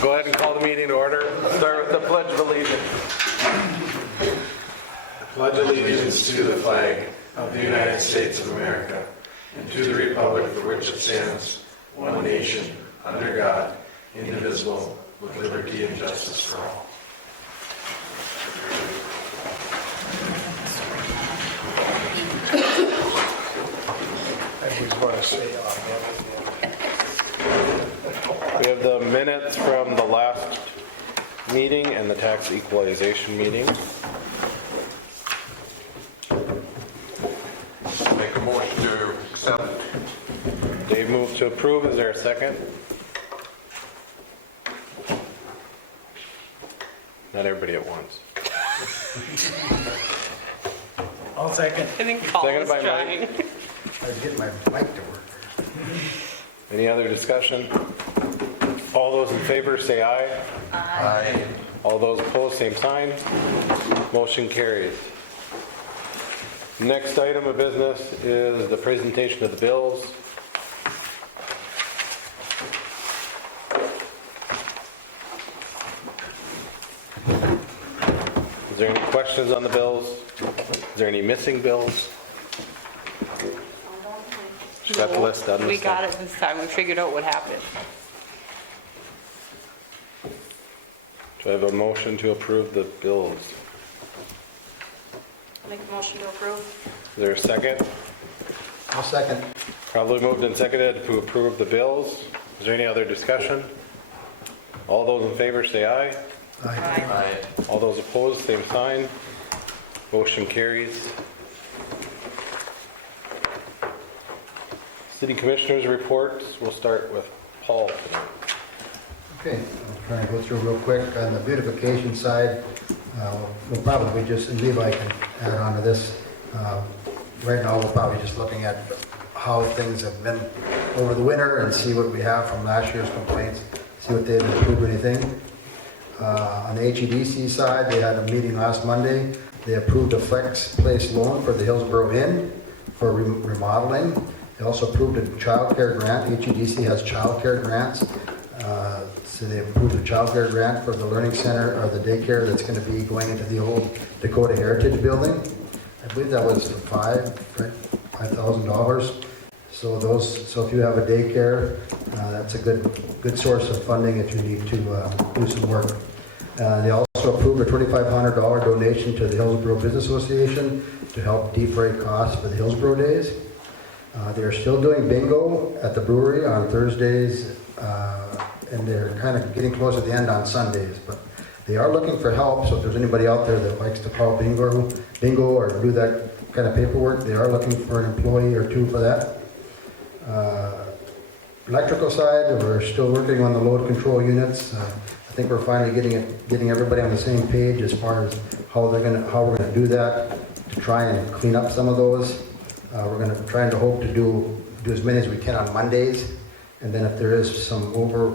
Go ahead and call the meeting to order. Start with the Pledge of Allegiance. Pledge allegiance to the flag of the United States of America and to the republic for which it stands, one nation, under God, indivisible, with liberty and justice for all. I just want to say We have the minutes from the last meeting and the tax equalization meeting. Make a motion to accept. Dave moved to approve. Is there a second? Not everybody at once. I'll second. I think Paul Seconded was by Mike. trying. I was getting my mic to work. Any other discussion? All those in favor say aye. Aye. All those opposed, same sign. Motion carries. Next item of business is the presentation of the bills. Is there any questions on the bills? Is there any missing bills? Just got the list done We this got time. it this time. We figured out what happened. Do I have a motion to approve the bills? Make a motion to approve. Is there a second? I'll second. Probably moved and seconded to approve the bills. Is there any other discussion? All those in favor say aye. Aye. All those opposed, same sign. Motion carries. City Commissioners reports. We'll start with Paul tonight. Okay, I'm trying to go through real quick. On the beautification side, we'll probably just, and Levi can add on to this. Right now, we're probably just looking at how things have been over the winter and see what we have from last year's complaints, see what they've improved, anything. On the HEDC side, they had a meeting last Monday. They approved a flex place loan for the Hillsboro Inn for remodeling. They also approved a child care grant. HEDC has child care grants. So they approved a child care grant for the learning center or the daycare that's going to be going into the old Dakota Heritage Building. I believe that was for $5,000. So if you have a daycare, that's a good source of funding if you need to do some work. They also approved a $2,500 donation to the Hillsboro Business Association to help defray costs for the Hillsboro Days. They're still doing bingo at the brewery on Thursdays, and they're kind of getting close at the end on Sundays. But they are looking for help, so if there's anybody out there that likes to call bingo or do that kind of paperwork, they are looking for an employee or two for that. Electrical side, we're still working on the load control units. I think we're finally getting everybody on the same page as far as how we're gonna do that to try and clean up some of those. We're trying to hope to do as many as we can on Mondays, and then if there is some more,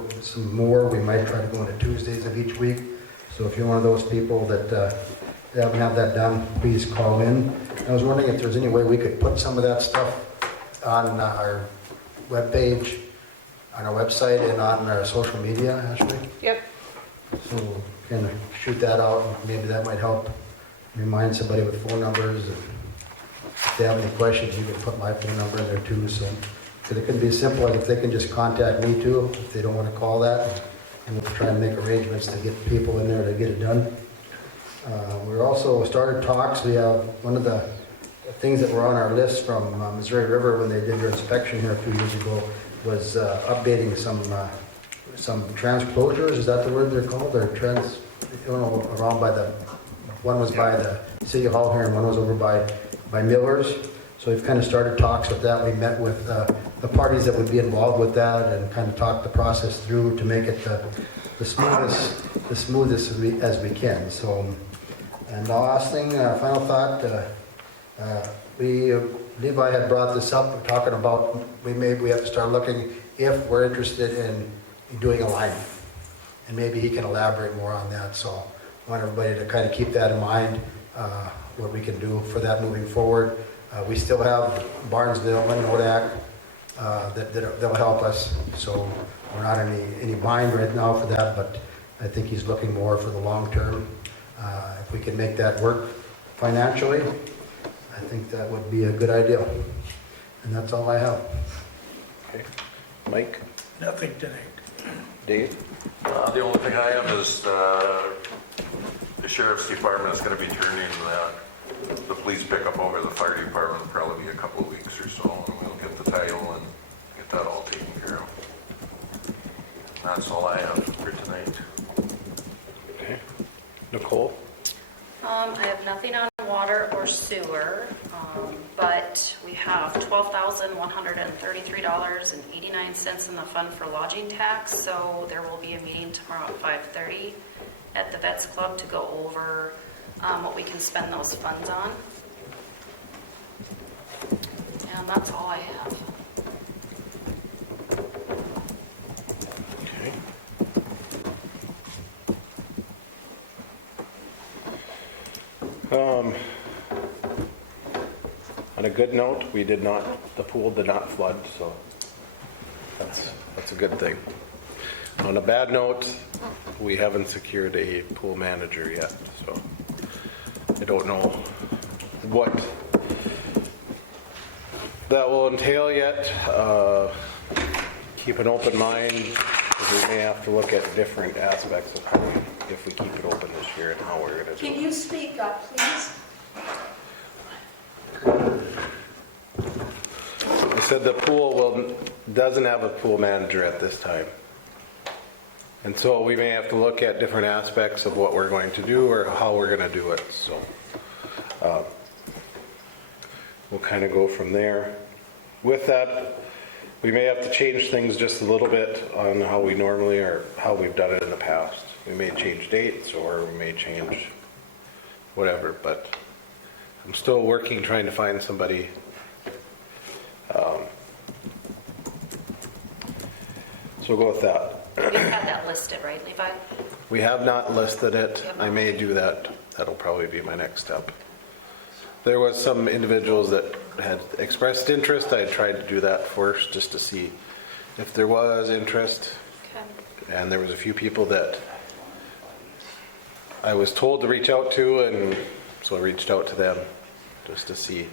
we might try to go into Tuesdays of each week. So if you're one of those people that haven't had that done, please call in. I was wondering if there's any way we could put some of that stuff on our webpage, on our website, and on our social media, Ashley. Yep. So kind of shoot that out, and maybe that might help remind somebody with phone numbers. And if they have any questions, you can put my phone number in there too. So, because it can be simple, like if they can just contact me too, if they don't want to call that, and we'll try and make arrangements to get people in there to get it done. We're also started talks. We have one of the things that were on our list from Missouri River when they did their inspection here a few years ago was updating some transclosures. Is that the word they're called? Or trans? I don't know. Around by the one was by the City Hall here, and one was over by Miller's. So we've kind of started talks with that. We met with the parties that would be involved with that and kind of talked the process through to make it the smoothest as we can. So, and the last thing, final thought, Levi had brought this up, talking about we have to start looking if we're interested in doing a line, and maybe he can elaborate more on that. So I want everybody to kind of keep that in mind, what we can do for that moving forward. We still have Barnesville and Nodak that'll help us. So we're not in any bind right now for that, but I think he's looking more for the long term. If we can make that work financially, I think that would be a good idea. And that's all I have. Okay. Mike? Nothing tonight. Dave? The only thing I have is the sheriff's department is going to be turning the police pickup over to the fire department. It'll probably be a couple of weeks or so, and we'll get the title and get that all taken care of. That's all I have for tonight. Okay. Nicole? I have nothing on water or sewer, but we have $12,133.89 in the fund for lodging tax, so there will be a meeting tomorrow at 5:30 at the Vets Club to go over what we can spend those funds on. And that's all I have. Okay. On a good note, the pool did not flood, so that's a good thing. On a bad note, we haven't secured a pool manager yet, so I don't know what that will entail yet. Keep an open mind, because we may have to look at different aspects of how if we keep it open this year and how we're going to do it. Can you speak up, please? I said the pool doesn't have a pool manager at this time. And so we may have to look at different aspects of what we're going to do or how we're going to do it. So we'll kind of go from there. With that, we may have to change things just a little bit on how we normally or how we've done it in the past. We may change dates or we may change whatever, but I'm still working trying to find somebody. So we'll go with that. You had that listed, right, Levi? We have not listed it. I may do that. That'll probably be my next step. There was some individuals that had expressed interest. I tried to do that first just to see if there was interest. Okay. And there was a few people that I was told to reach out to, and so I reached out to them just to see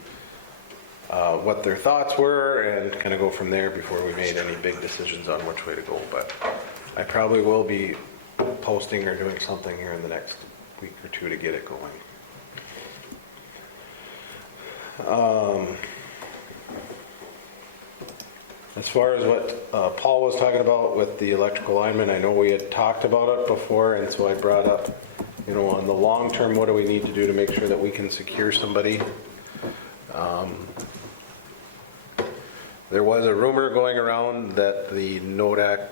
what their thoughts were and kind of go from there before we made any big decisions on which way to go. But I probably will be posting or doing something here in the next week or two to get it going. As far as what Paul was talking about with the electrical lineman, I know we had talked about it before, and so I brought up, on the long term, what do we need to do to make sure that we can secure somebody? There was a rumor going around that the Nodak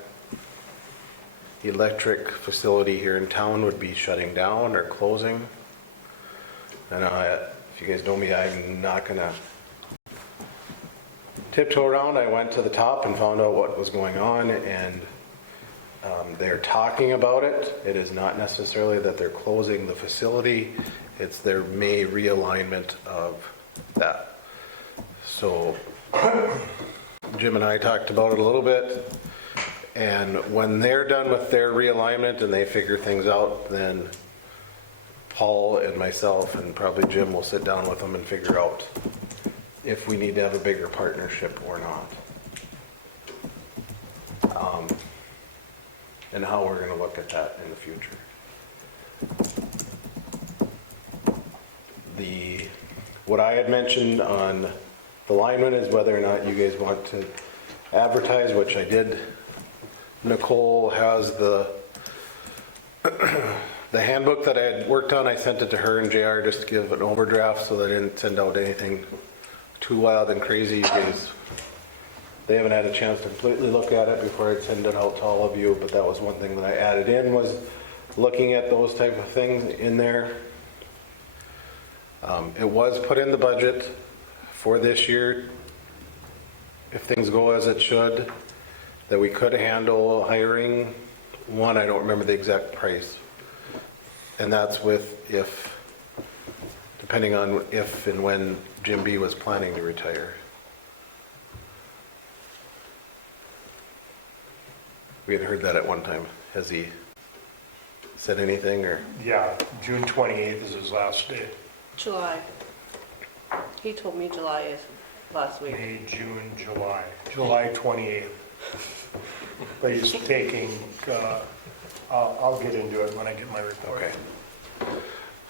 electric facility here in town would be shutting down or closing. And if you guys know me, I'm not gonna tiptoe around. I went to the top and found out what was going on, and they're talking about it. It is not necessarily that they're closing the facility. It's their May realignment of that. So Jim and I talked about it a little bit, and when they're done with their realignment and they figure things out, then Paul and myself and probably Jim will sit down with them and figure out if we need to have a bigger partnership or not. And how we're going to look at that in the future. What I had mentioned on the lineman is whether or not you guys want to advertise, which I did. Nicole has the handbook that I had worked on. I sent it to her and JR just to give an overdraft so that I didn't send out anything too wild and crazy. You guys, they haven't had a chance to completely look at it before I send it out to all of you, but that was one thing that I added in, was looking at those type of things in there. It was put in the budget for this year, if things go as it should, that we could handle hiring one. I don't remember the exact price. And that's depending on if and when Jim B was planning to retire. We had heard that at one time. Has he said anything, or? Yeah, June 28th is his last day. July. He told me July is last week. May, June, July. July 28th. But he's taking, I'll get into it when I get my report. Okay.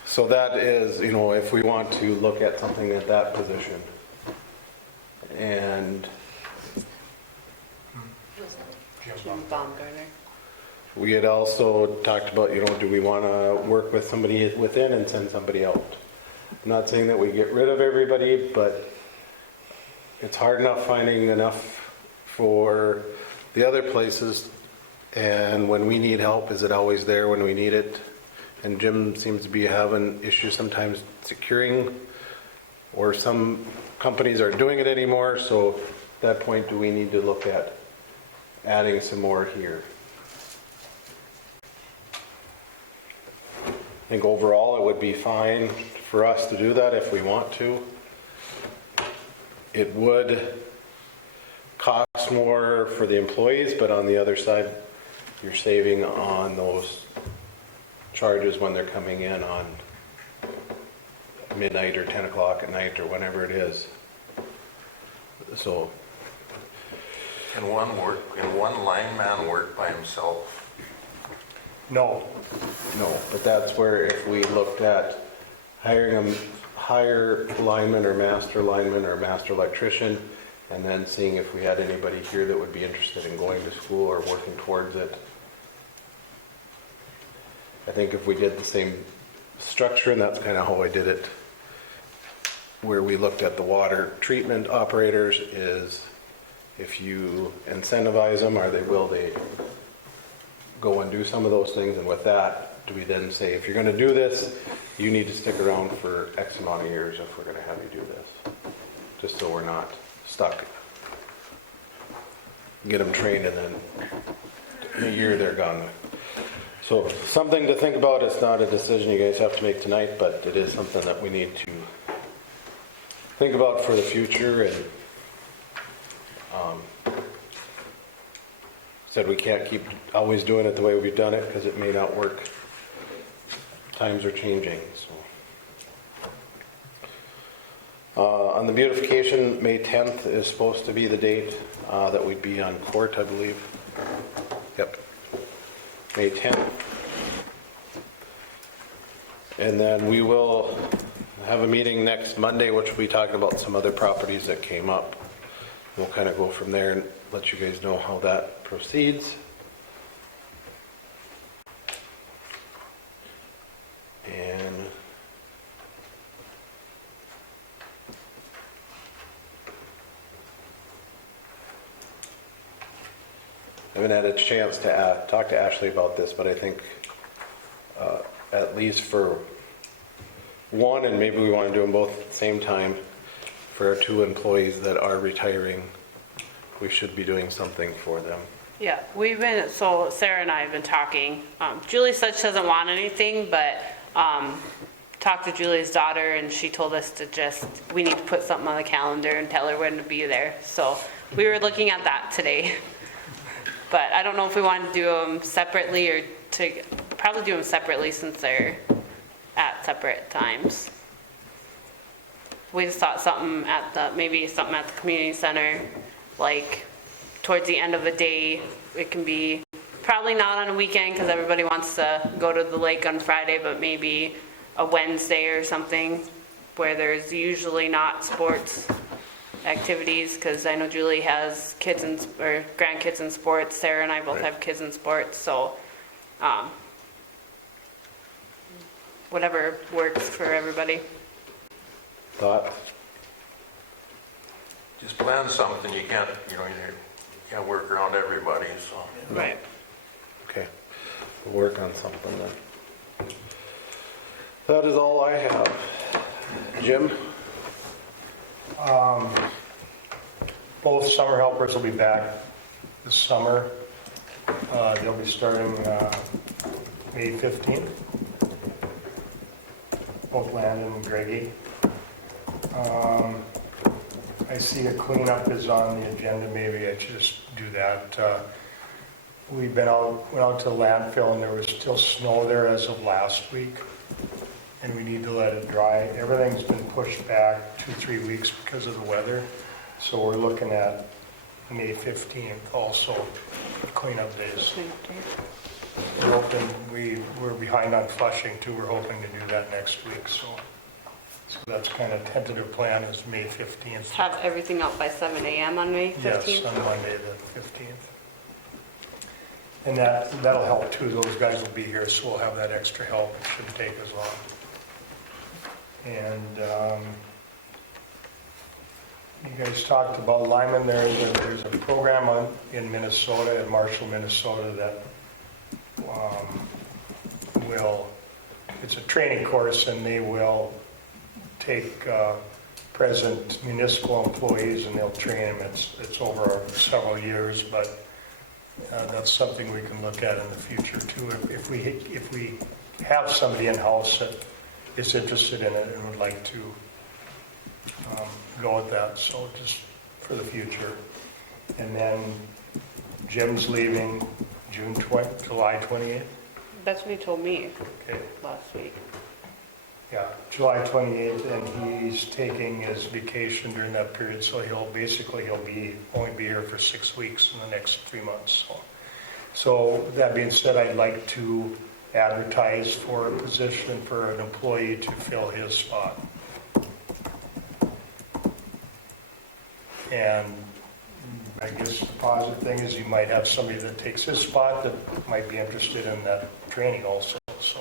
So that is, if we want to look at something at that position. And Jim Baumgartner. we had also talked about, do we want to work with somebody within and send somebody out? I'm not saying that we get rid of everybody, but it's hard enough finding enough for the other places. And when we need help, is it always there when we need it? And Jim seems to be having issues sometimes securing, or some companies aren't doing it anymore. So at that point, do we need to look at adding some more here? I think overall it would be fine for us to do that if we want to. It would cost more for the employees, but on the other side, you're saving on those charges when they're coming in on midnight or 10 o'clock at night or whenever it is. So, Can one lineman work by himself? No, no, but that's where if we looked at hiring a higher lineman or master electrician, and then seeing if we had anybody here that would be interested in going to school or working towards it. I think if we did the same structure, and that's kind of how I did it, where we looked at the water treatment operators, is if you incentivize them, will they go and do some of those things? And with that, do we then say, if you're going to do this, you need to stick around for X amount of years if we're going to have you do this, just so we're not stuck. Get them trained, and then in a year they're gone. So something to think about. It's not a decision you guys have to make tonight, but it is something that we need to think about for the future. And said we can't keep always doing it the way we've done it, because it may not work. Times are changing. So on the beautification, May 10th is supposed to be the date that we'd be on court, I believe. Yep. May 10th. And then we will have a meeting next Monday, which will be talking about some other properties that came up. We'll kind of go from there and let you guys know how that proceeds. And I haven't had a chance to talk to Ashley about this, but I think at least for one, and maybe we want to do them both at the same time, for our two employees that are retiring, we should be doing something for them. Yeah, so Sarah and I have been talking. Julie said she doesn't want anything, but talked to Julie's daughter, and she told us we need to put something on the calendar and tell her when to be there. So we were looking at that today. But I don't know if we want to do them separately, or to probably do them separately since they're at separate times. We just thought maybe something at the community center, like towards the end of the day. It can be probably not on a weekend because everybody wants to go to the lake on Friday, but maybe a Wednesday or something where there's usually not sports activities, because I know Julie has kids or grandkids in sports. Sarah and I both have kids in sports, so whatever works for everybody. Thought? Just plan something. You can't work around everybody, so. Right. Okay. We'll work on something then. That is all I have. Jim? both summer helpers will be back this summer. They'll be starting May 15th. Both Landon and Greggy. I see a cleanup is on the agenda. Maybe I should just do that. went out to the landfill and there was still snow there as of last week. And we need to let it dry. Everything's been pushed back 2-3 weeks because of the weather. So we're looking at May 15th also, cleanup days. We're hoping, we're behind on flushing too. We're hoping to do that next week, so that's kind of tentative plan is May 15th. Have everything out by 7 a.m. on May 15th? Yes, on Monday the 15th. And that'll help too. Those guys will be here, so we'll have that extra help. It shouldn't take as long. And you guys talked about Lyman there. There's a program in Minnesota, in Marshall, Minnesota, that it's a training course, and they will take present municipal employees and they'll train them. It's over several years, but that's something we can look at in the future too. If we have somebody in-house that is interested in it and would like to go with that, so just for the future. And then Jim's leaving July 28th. That's what he told me Okay, last week. yeah, July 28th, and he's taking his vacation during that period, so he'll only be here for 6 weeks in the next 3 months. So that being said, I'd like to advertise for a position for an employee to fill his spot. And I guess the positive thing is you might have somebody that takes his spot that might be interested in that training also. So,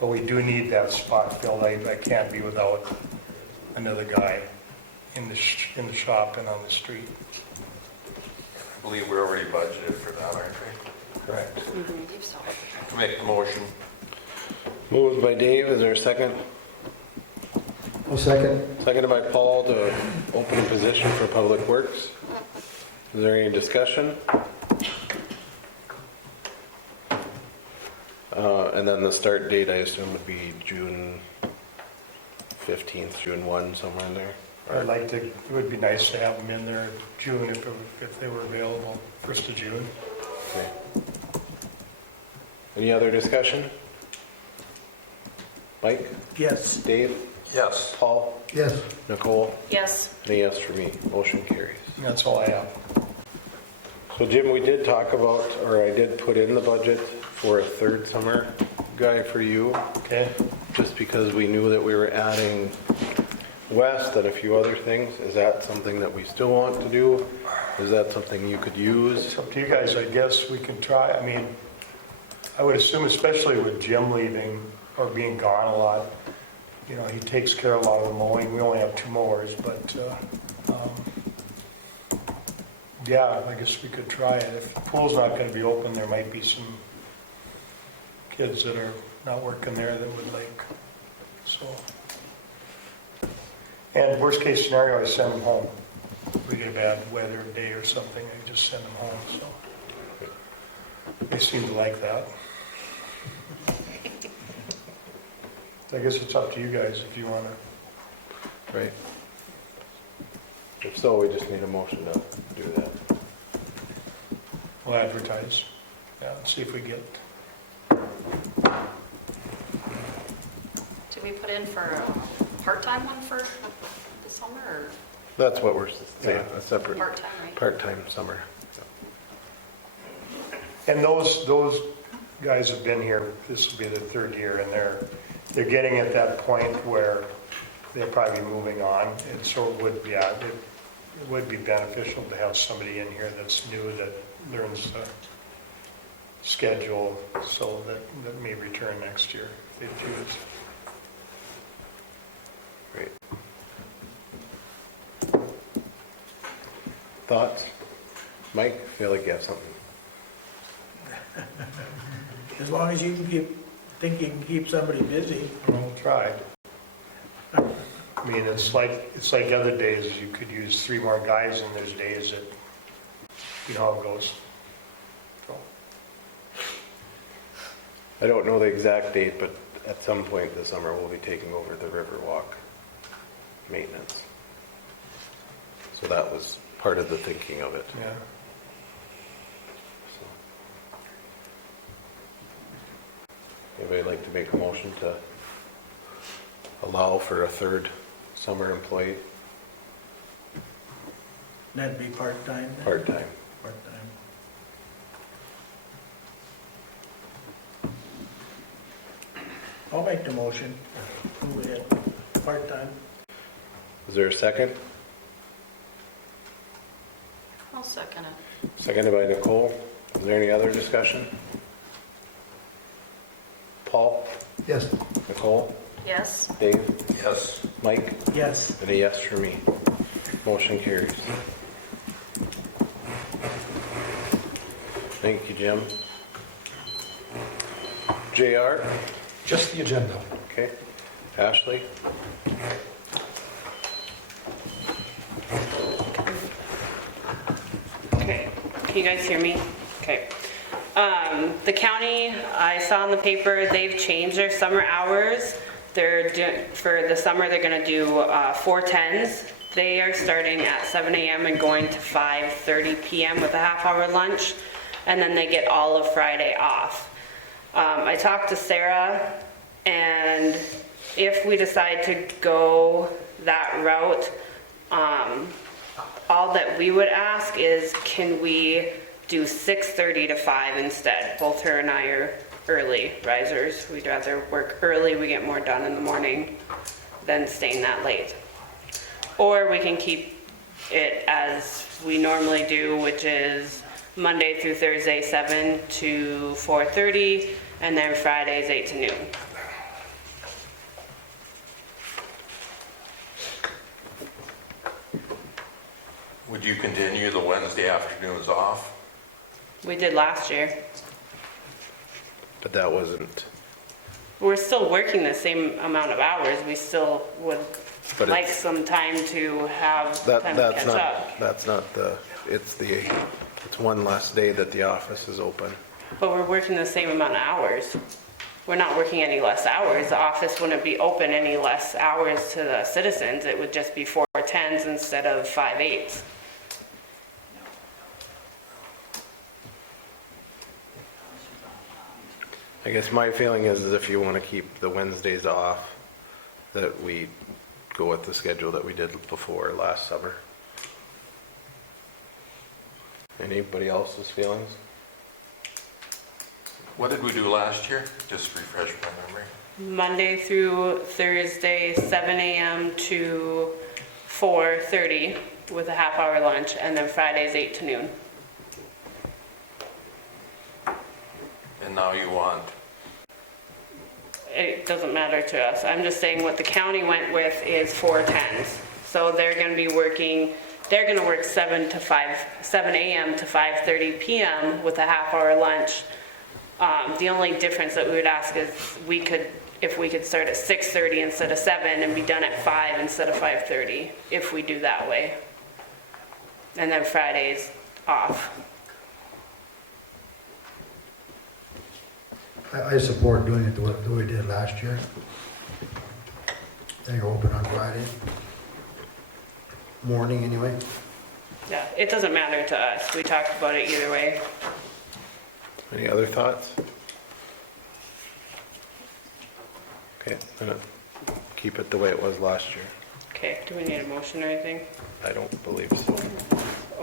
but we do need that spot filled. I can't be without another guy in the shop and on the street. I believe we're already budgeted for that, aren't we? Correct. Make the motion. Moved by Dave, is there a second? I'll second. Seconded by Paul to open a position for Public Works. Is there any discussion? And then the start date, I assume, would be June 15th, June 1, somewhere in there? I'd like to, it would be nice to have them in there June if they were available, 1st of June. Okay. Any other discussion? Mike? Yes. Dave? Yes. Paul? Yes. Nicole? Yes. And a yes for me. Motion carries. And that's all I have. So Jim, we did talk about, or I did put in the budget for a third summer guy for you, Okay? just because we knew that we were adding West and a few other things. Is that something that we still want to do? Is that something you could use? It's up to you guys, I guess we can try. I mean, I would assume, especially with Jim leaving or being gone a lot, you know, he takes care of a lot of the mowing. We only have 2 mowers, but yeah, I guess we could try it. If the pool's not going to be open, there might be some kids that are not working there that would like, so. And worst case scenario, I send them home. If we get a bad weather day or something, I just send them home, so. They seem to like that. I guess it's up to you guys if you want to. Right. If so, we just need a motion to do that. We'll advertise. Yeah, and see if we get. Did we put in for a part-time one for the summer or That's what we're saying, Yeah. a separate part-time, right? part-time summer. And those guys have been here, this will be their 3rd year, and they're getting at that point where they're probably moving on. And so it would be, it would be beneficial to have somebody in here that's new, that learns the schedule, so that may return next year if they choose. Great. Thoughts? Mike, feel like you have something? As long as you can think you can keep somebody busy. We'll try. I mean, it's like other days, you could use 3 more guys, and there's days that, you know how it goes. So, I don't know the exact date, but at some point this summer, we'll be taking over the Riverwalk maintenance. So that was part of the thinking of it. yeah. Anybody like to make a motion to allow for a third summer employee, That'd be part-time then? part-time? Part-time. I'll make the motion. Go ahead. Part-time. Is there a second? I'll second it. Seconded by Nicole. Is there any other discussion? Paul? Yes, Nicole? Yes? Dave? Yes. Mike? Yes. And a yes for me. Motion carries. Thank you, Jim. JR? Just the agenda. Okay. Ashley? Okay, can you guys hear me? Okay. The county, I saw in the paper, they've changed their summer hours. For the summer, they're gonna do 4:10s. They are starting at 7 a.m. and going to 5:30 p.m. with a half-hour lunch, and then they get all of Friday off. I talked to Sarah, and if we decide to go that route, all that we would ask is, can we do 6:30 to 5 instead? Both her and I are early risers. We'd rather work early, we get more done in the morning than staying that late. Or we can keep it as we normally do, which is Monday through Thursday, 7 to 4:30, and then Fridays, 8 to noon. Would you continue the Wednesday afternoons off? We did last year. But that wasn't, We're still working the same amount of hours. We still would But like it's- some time to have time to catch up. that's not it's one less day that the office is open. But we're working the same amount of hours. We're not working any less hours. The office wouldn't be open any less hours to the citizens. It would just be 4:10s instead of 5/8s. I guess my feeling is if you want to keep the Wednesdays off, that we go with the schedule that we did before last summer. Anybody else's feelings? What did we do last year? Just refresh my memory. Monday through Thursday, 7 a.m. to 4:30 with a half-hour lunch, and then Fridays, 8 to noon. And now you want, It doesn't matter to us. I'm just saying what the county went with is 4:10s. So they're gonna be working, they're gonna work 7 a.m. to 5:30 p.m. with a half-hour lunch. The only difference that we would ask is if we could start at 6:30 instead of 7 and be done at 5 instead of 5:30, if we do that way. And then Fridays off. I support doing it the way we did last year. They're open on Friday. Morning anyway. Yeah, it doesn't matter to us. We talked about it either way. Any other thoughts? Okay, then keep it the way it was last year. Okay, do we need a motion or anything? I don't believe so.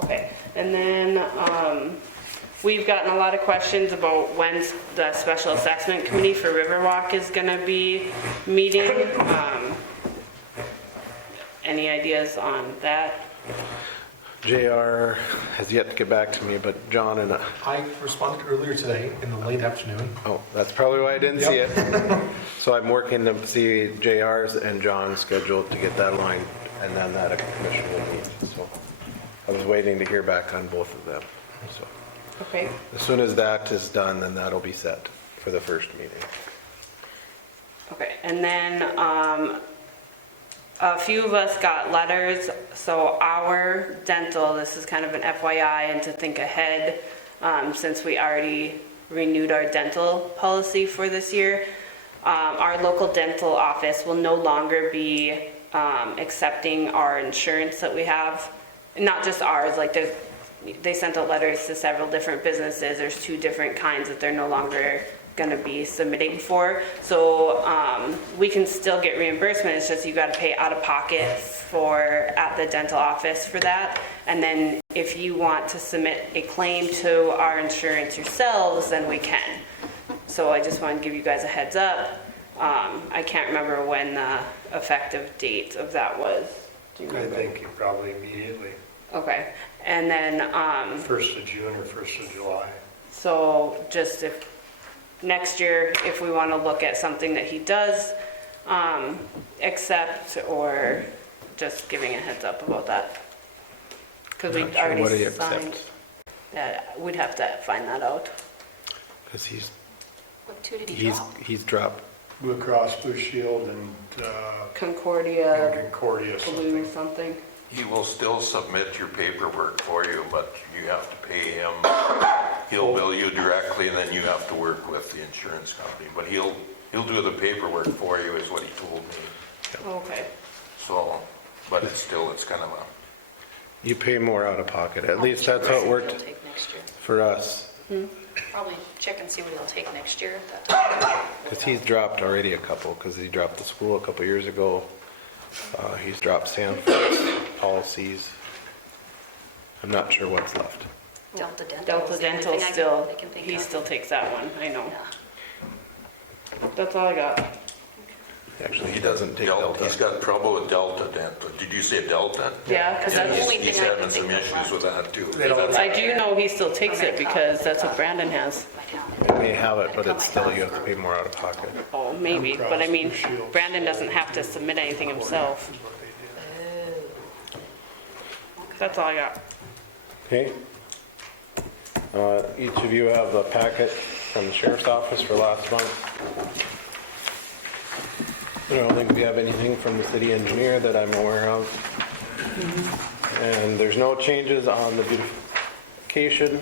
Okay, and then, we've gotten a lot of questions about when the special assessment committee for Riverwalk is gonna be meeting. Any ideas on that? JR has yet to get back to me, but John and, I responded earlier today in the late afternoon. oh, that's probably why I didn't see it. So I'm working to see JR's and John's schedule to get that aligned, and then that commission will meet. So I was waiting to hear back on both of them. So Okay, as soon as that is done, then that'll be set for the first meeting. okay, and then, a few of us got letters, so our dental, this is kind of an FYI and to think ahead, since we already renewed our dental policy for this year. Our local dental office will no longer be accepting our insurance that we have. Not just ours, like they sent out letters to several different businesses. There's 2 different kinds that they're no longer gonna be submitting for. So, we can still get reimbursement, it's just you gotta pay out of pocket at the dental office for that. And then if you want to submit a claim to our insurance yourselves, then we can. So I just want to give you guys a heads up. I can't remember when the effective date of that was. Do you I remember? think you probably immediately, Okay, and then, 1st of June or 1st of July. so just if, next year, if we want to look at something that he does accept, or just giving a heads up about that. Because we Not sure what he already signed. accepts. That, we'd have to find that out. Because What two did he drop? he's dropped. Blue Cross Blue Shield and Concordia, Concordia Blue something. something. He will still submit your paperwork for you, but you have to pay him. He'll bill you directly, and then you have to work with the insurance company. But he'll do the paperwork for you, is what he told me. Okay. So, but it's kind of You pay more out of pocket. At least that's how it See what he'll worked take next year. for us. Probably check and see what he'll take next year. Because he's dropped already a couple, because he dropped the school a couple years ago. He's dropped Sanford's policies. I'm not sure what's left. Delta Dental. Delta is the only Dental thing I still, can think he of. still takes that one, I know. Yeah. That's all I got. Actually, he doesn't take Delta. He's Delta. got trouble with Delta Dental. Did you say Delta? Yeah, because That's the that's, only He's thing I can having some think of issues left. with that too. They don't- I do know he still takes it because that's what Brandon has. They may have it, but it's still, you have to pay more out of pocket. Oh, maybe, but I mean, Brandon doesn't have to submit anything himself. Is what they did. That's all I got. Okay. Each of you have a packet from the sheriff's office for last month. I don't think we have anything from the city engineer that I'm aware of. And there's no changes on the beautification.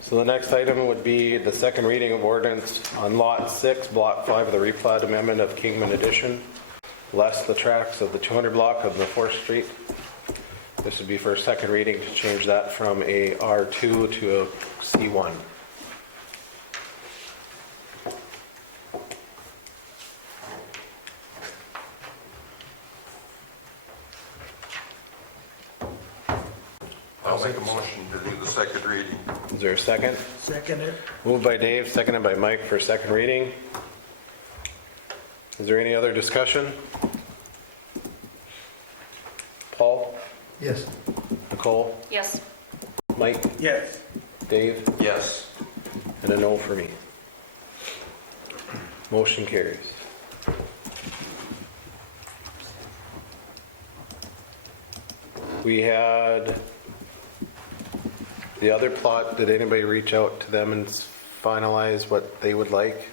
So the next item would be the second reading of ordinance on Lot 6, Block 5 of the replat amendment of Kingman Edition, less the tracks of the 200 block of the 4th Street. This would be for a second reading to change that from a R2 to a C1. I'll make a motion to do the second reading. Is there a second? Second it. Moved by Dave, seconded by Mike for second reading. Is there any other discussion? Paul? Yes. Nicole? Yes. Mike? Yes. Dave? Yes. And a no for me. Motion carries. We had the other plot. Did anybody reach out to them and finalize what they would like?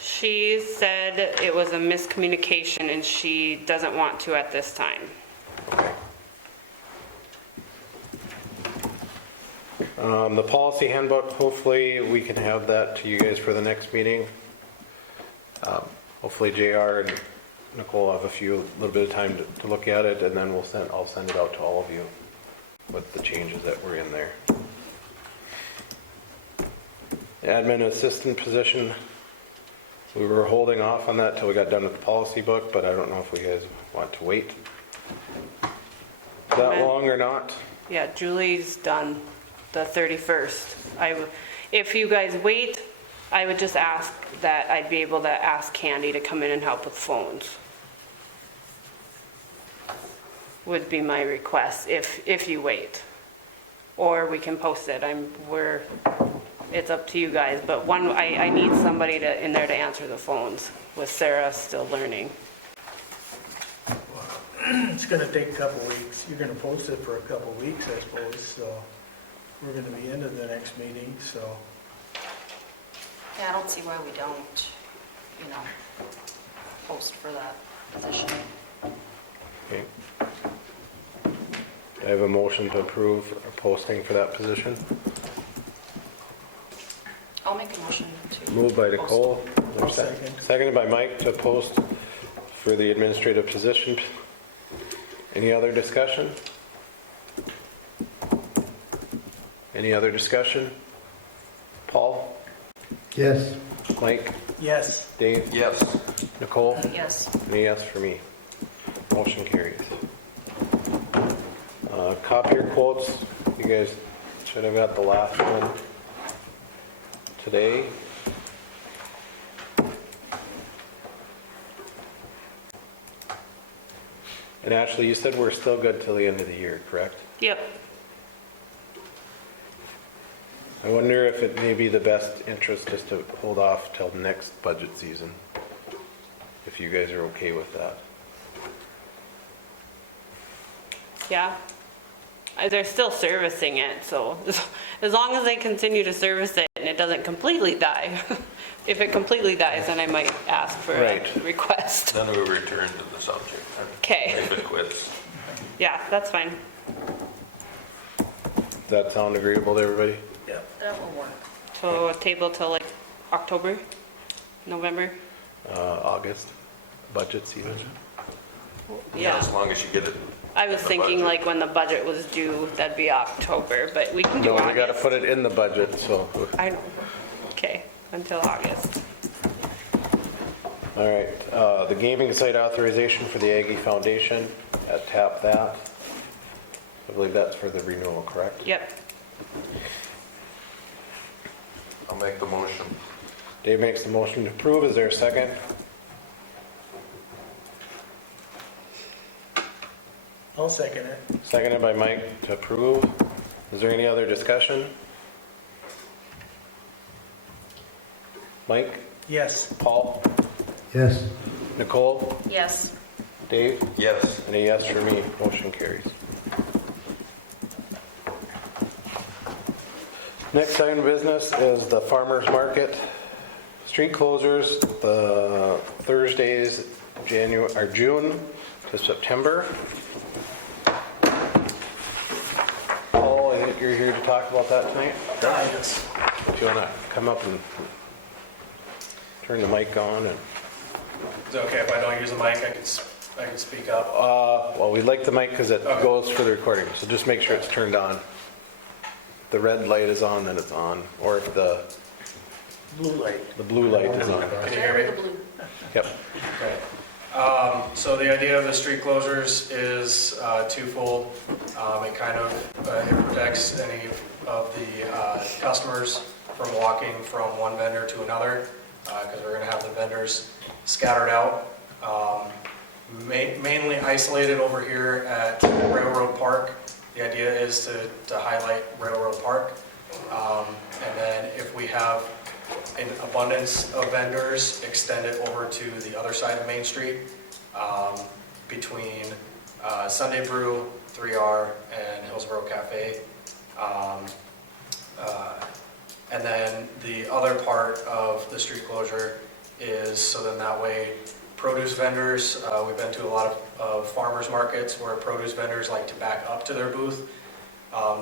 She said it was a miscommunication and she doesn't want to at this time. The policy handbook, hopefully we can have that to you guys for the next meeting. Hopefully JR and Nicole have a little bit of time to look at it, and then I'll send it out to all of you with the changes that were in there. Admin assistant position, we were holding off on that till we got done with the policy book, but I don't know if you guys want to wait that long or not. Yeah, Julie's done the 31st. If you guys wait, I would just ask that I'd be able to ask Candy to come in and help with phones. Would be my request if you wait. Or we can post it. It's up to you guys, but I need somebody in there to answer the phones with Sarah still learning. It's gonna take a couple weeks. You're gonna post it for a couple weeks, I suppose, so we're gonna be into the next meeting, so. Yeah, I don't see why we don't, post for that position. Okay. I have a motion to approve a posting for that position. I'll make a motion to. Moved by post. Nicole. I'll second. Seconded by Mike to post for the administrative position. Any other discussion? Any other discussion? Paul, Yes. Mike, Yes, Dave, Yes. Nicole, Yes. and a yes for me. Motion carries. Copier quotes, you guys should have got the last one today. And Ashley, you said we're still good till the end of the year, correct? Yep. I wonder if it may be the best interest just to hold off till next budget season, if you guys are okay with that. Yeah. They're still servicing it, so as long as they continue to service it and it doesn't completely die. If it completely dies, then I might ask for a Right. request. Then we return to the subject. Okay. If it quits. Yeah, that's fine. Does that sound agreeable to everybody? yep. That will work. So a table till like October, November? August, budget season? Yeah. As long as you get it. I was the thinking budget. like when the budget was due, that'd be October, but we can do No, we gotta August. put it in the budget, so, I know. Okay, until August. all right. The gaming site authorization for the Aggie Foundation, tap that. I believe that's for the renewal, correct? Yep. I'll make the motion. Dave makes the motion to approve. Is there a second? I'll second it. Seconded by Mike to approve. Is there any other discussion? Mike, Yes, Paul, Yes. Nicole, Yes. Dave, Yes. and a yes for me. Motion carries. Next item of business is the farmer's market. Street closures, the Thursdays, June to September. Paul, I think you're here to talk about that tonight. yes. If you want to come up and turn the mic on and, Is it okay if I don't use the mic? I can speak up. well, we like the mic because it Okay. goes for the recording, so just make sure it's turned on. If the red light is on, then it's on, or if the Blue light. blue light is on. Can you hear me? The blue. Yep. Okay. So the idea of the street closures is twofold. It kind of it protects any of the customers from walking from one vendor to another, because we're going to have the vendors scattered out, mainly isolated over here at Railroad Park. The idea is to highlight Railroad Park, and then if we have an abundance of vendors, extend it over to the other side of Main Street, between Sunday Brew, 3R, and Hillsboro Cafe. And then the other part of the street closure is so then that way produce vendors, we've been to a lot of farmers markets where produce vendors like to back up to their booth.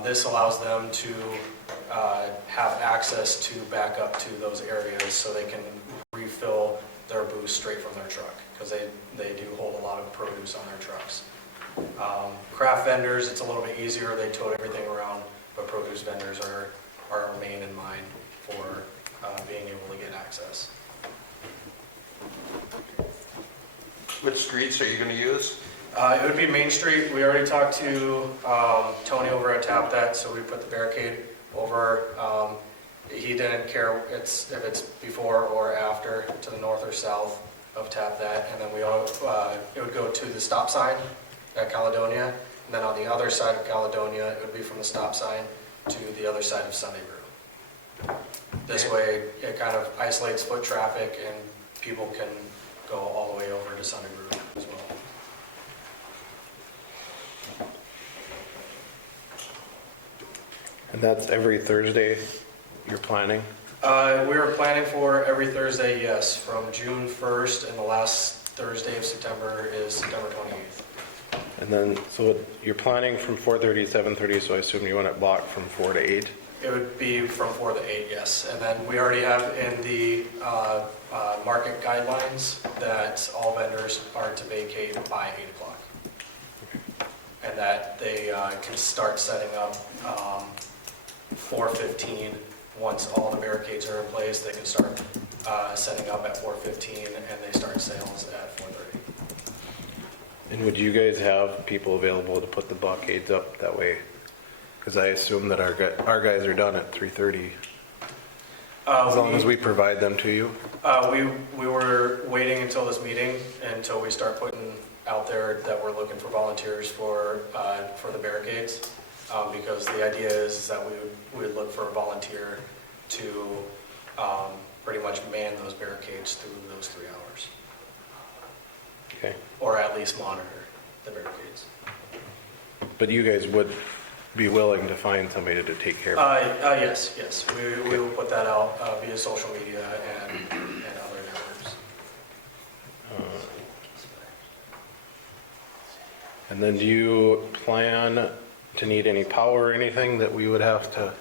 This allows them to have access to back up to those areas so they can refill their booth straight from their truck, because they do hold a lot of produce on their trucks. Craft vendors, it's a little bit easier, they tote everything around, but produce vendors are our main in mind for being able to get access. Which streets are you going to use? It would be Main Street. We already talked to Tony over at Tap That, so we put the barricade over. He didn't care if it's before or after, to the north or south of Tap That, and then it would go to the stop sign at Caledonia, and then on the other side of Caledonia, it would be from the stop sign to the other side of Sunday Brew. This way, it kind of isolates foot traffic, and people can go all the way over to Sunday Brew as well. And that's every Thursday you're planning? We are planning for every Thursday, yes, from June 1st, and the last Thursday of September is September 28th. And then, so you're planning from 4:30 to 7:30, so I assume you want it blocked from 4 to 8? It would be from 4 to 8, yes. And then we already have in the market guidelines that all vendors are to vacate by 8 o'clock. And that they can start setting up 4:15 once all the barricades are in place, they can start setting up at 4:15 and they start sales at 4:30. And would you guys have people available to put the blockades up that way? Because I assume that our guys are done at 3:30, as long as we provide them to you. We were waiting until this meeting, until we start putting out there that we're looking for volunteers for the barricades, because the idea is that we would look for a volunteer to pretty much man those barricades through those 3 hours, Okay. or at least monitor the barricades. But you guys would be willing to find somebody to take care of it? Yes. We will put that out via social media and other networks. And then do you plan to need any power or anything that we would have to?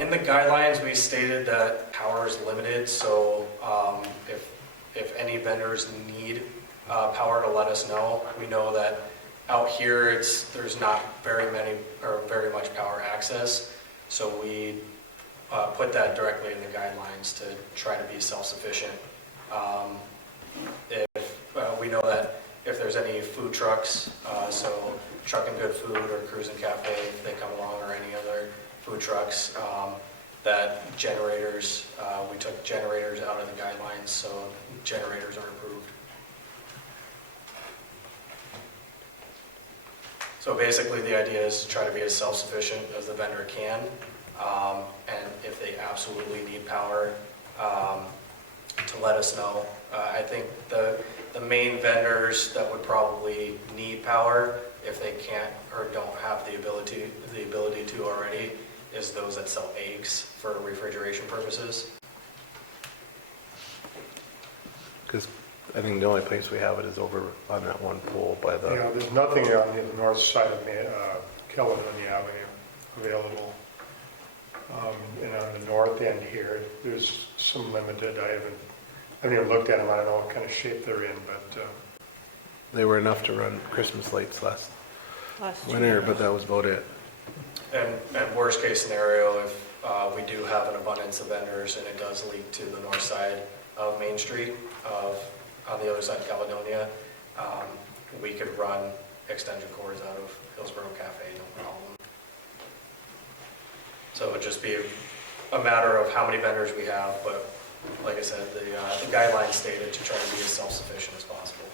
In the guidelines, we stated that power is limited, so if any vendors need power, to let us know. We know that out here, there's not very much power access, so we put that directly in the guidelines to try to be self-sufficient. We know that if there's any food trucks, so Truckin' Good Food or Cruisin' Cafe, if they come along, or any other food trucks, that generators, we took generators out of the guidelines, so generators are approved. So basically, the idea is to try to be as self-sufficient as the vendor can, and if they absolutely need power, to let us know. I think the main vendors that would probably need power, if they can't or don't have the ability to already, is those that sell eggs for refrigeration purposes. Because I think the only place we have it is over on that one pole by the. Yeah, there's nothing on the north side of Caledonia Avenue available. And on the north end here, there's some limited, I haven't even looked at them, I don't know what kind of shape they're in, but. They were enough to run Christmas lights last year. winter, but that was about it. And worst case scenario, if we do have an abundance of vendors and it does leak to the north side of Main Street, on the other side of Caledonia, we could run extension cords out of Hillsboro Cafe, no problem. So it would just be a matter of how many vendors we have, but like I said, the guidelines stated to try to be as self-sufficient as possible.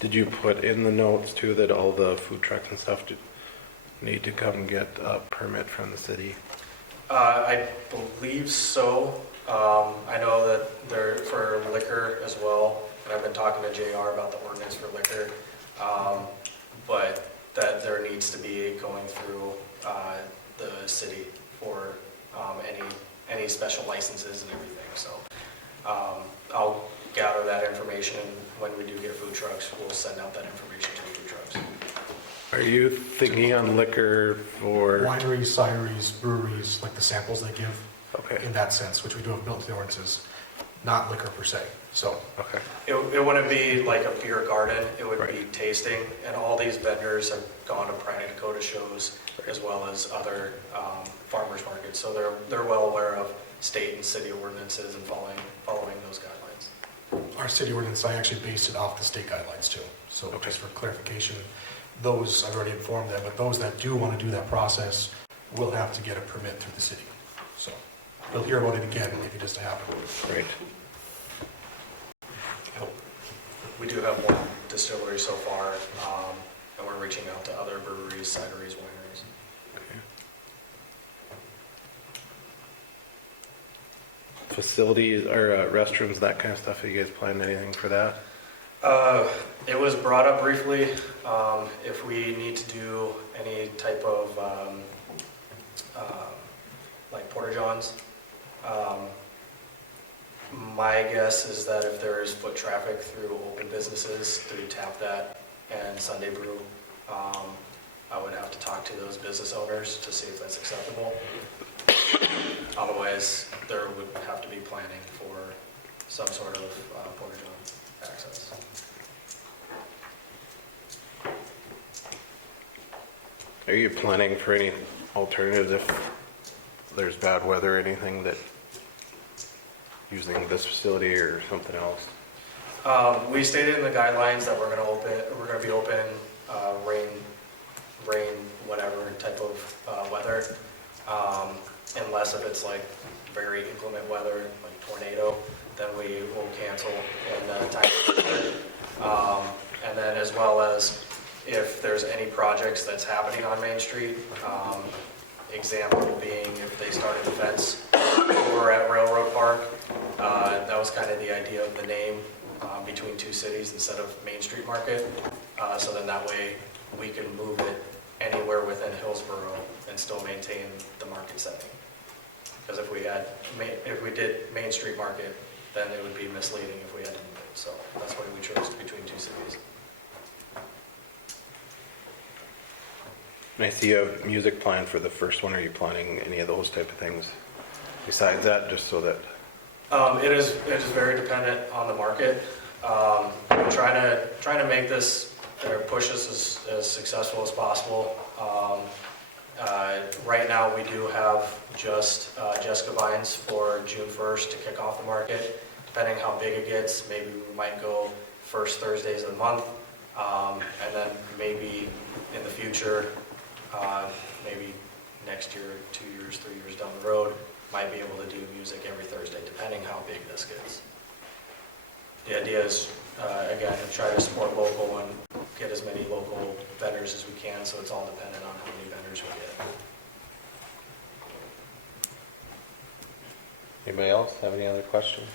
Did you put in the notes too that all the food trucks and stuff need to come get a permit from the city? I believe so. I know that they're for liquor as well, and I've been talking to JR about the ordinance for liquor, but that there needs to be going through the city for any special licenses and everything. So I'll gather that information, and when we do get food trucks, we'll send out that information to the food trucks. Are you thinking on liquor for? Wineries, cideries, breweries, like the samples they give, Okay. in that sense, which we do have built into the ordinances, not liquor per se, so. Okay. It wouldn't be like a beer garden, it would be Right. tasting, and all these vendors have gone to Pride of Dakota shows as well as other farmers markets, so they're well aware of state and city ordinances and following those guidelines. Our city ordinance, I actually based it off the state guidelines too. So Okay. just for clarification, those, I've already informed them, but those that do want to do that process will have to get a permit through the city. So you'll hear about it again if it just happen. Great. We do have one distillery so far, and we're reaching out to other breweries, cideries, wineries. Okay. Facilities or restrooms, that kind of stuff. Have you guys planned anything for that? It was brought up briefly, if we need to do any type of, like porta johns. My guess is that if there is foot traffic through open businesses, through Tap That and Sunday Brew, I would have to talk to those business owners to see if that's acceptable. Otherwise, there would have to be planning for some sort of porta john access. Are you planning for any alternatives if there's bad weather or anything, that using this facility or something else? We stated in the guidelines that we're gonna be open, rain, whatever type of weather. Unless if it's like very inclement weather, like tornado, then we will cancel in time. And then as well as if there's any projects that's happening on Main Street, example being if they started the fence over at Railroad Park, that was kind of the idea of the name, between two cities instead of Main Street Market. So then that way we can move it anywhere within Hillsboro and still maintain the market setting. Because if we did Main Street Market, then it would be misleading if we had to move it. So that's why we chose between two cities. I see a music plan for the first one. Are you planning any of those type of things besides that, just so that? It is very dependent on the market. We're trying to make this, or push this as successful as possible. Right now, we do have just Jessica Vines for June 1st to kick off the market. Depending how big it gets, maybe we might go first Thursdays of the month, and then maybe in the future, maybe next year, 2 years, 3 years down the road, might be able to do music every Thursday, depending how big this gets. The idea is, again, to try to support local and get as many local vendors as we can, so it's all dependent on how many vendors we get. Anybody else have any other questions?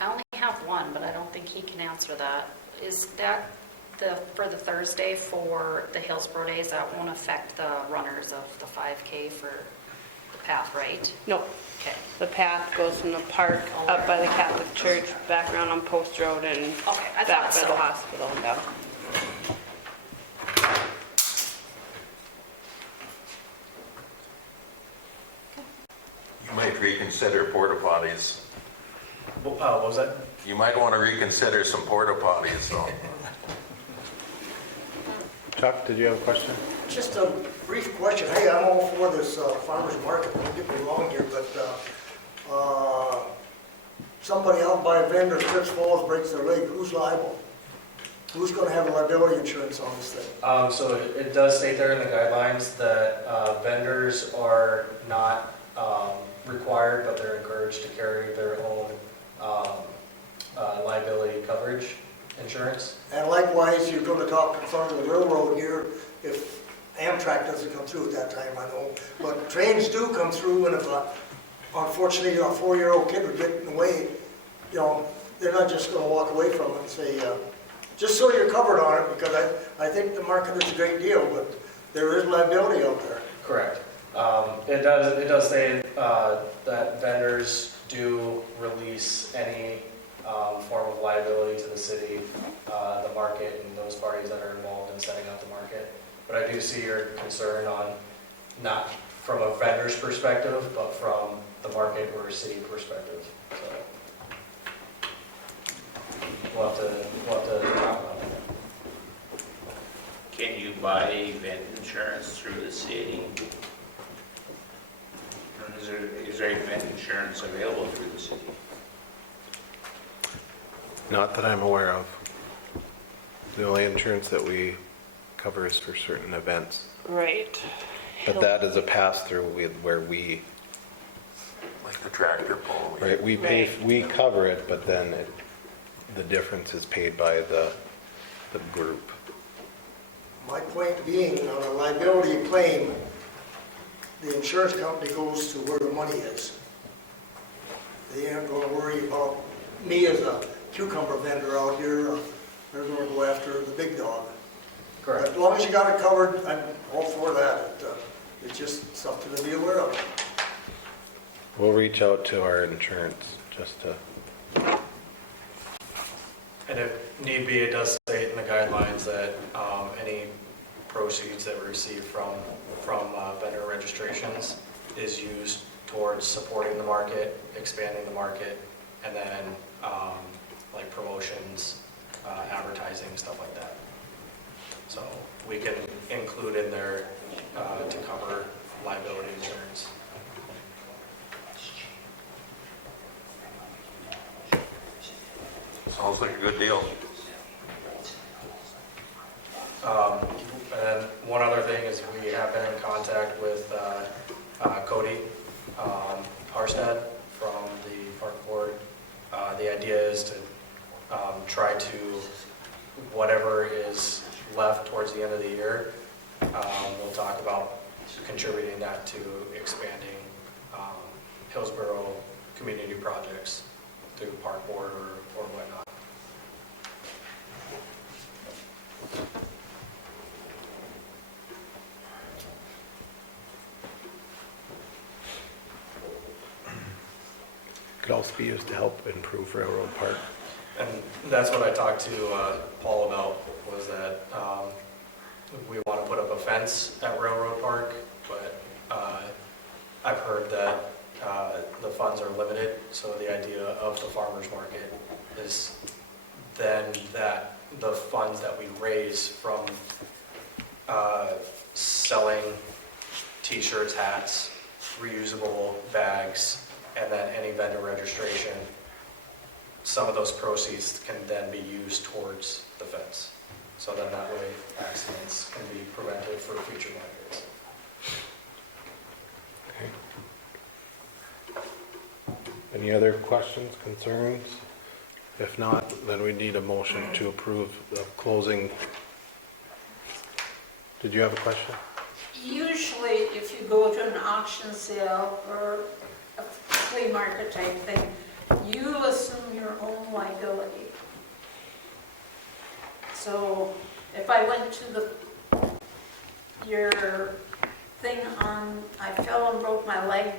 I only have one, but I don't think he can answer that. Is that for the Thursday for the Hillsboro Days, that won't affect the runners of the 5K for the path, right? No, Okay. the path goes from the park up by the Catholic Church, back around on Post Road and Okay, I back thought by so. the hospital and down. You might reconsider porta potties. What was that? You might want to reconsider some porta potties, so. Chuck, did you have a question? Just a brief question. Hey, I'm all for this farmer's market, don't get me wrong here, but somebody out by a vendor trips, falls, breaks their leg, who's liable? Who's going to have liability insurance on this thing? So it does state there in the guidelines that vendors are not required, but they're encouraged to carry their own liability coverage insurance. And likewise, you're going to talk in front of the railroad here if Amtrak doesn't come through at that time, I know. But trains do come through, and if unfortunately a 4-year-old kid would get in the way, you know, they're not just going to walk away from it and say, just so you're covered on it, because I think the market is a great deal, but there is liability out there. Correct. It does say that vendors do release any form of liability to the city, the market, and those parties that are involved in setting up the market. But I do see your concern on not from a vendor's perspective, but from the market or city perspective. So we'll have to talk about it. Can you buy event insurance through the city? Or is there event insurance available through the city? Not that I'm aware of. The only insurance that we cover is for certain events. Right. But that is a pass-through where we, Like the tractor pull. right, we pay, we cover it, but then the difference is paid by the group. My point being, on a liability claim, the insurance company goes to where the money is. They aren't going to worry about me as a cucumber vendor out here. They're going to go after the big dog. Correct. As long as you got it covered, I'm all for that. It's just something to be aware of. We'll reach out to our insurance just to, And if need be, it does state in the guidelines that any proceeds that we receive from vendor registrations is used towards supporting the market, expanding the market, and then like promotions, advertising, stuff like that. So we can include in there to cover liability insurance. Sounds like a good deal. And then one other thing is we have been in contact with Cody Harstead from the park board. The idea is to try to, whatever is left towards the end of the year, we'll talk about contributing that to expanding Hillsboro community projects through park board or whatnot. Could also be used to help improve Railroad Park. And that's what I talked to Paul about, was that we want to put up a fence at Railroad Park, but I've heard that the funds are limited, so the idea of the farmer's market is then that the funds that we raise from selling t-shirts, hats, reusable bags, and then any vendor registration, some of those proceeds can then be used towards the fence. So then that way accidents can be prevented for future markets. Any other questions, concerns? If not, then we need a motion to approve the closing. Did you have a question? Usually, if you go to an auction sale or a flea market type thing, you assume your own liability. So if I went to your thing on, I fell and broke my leg,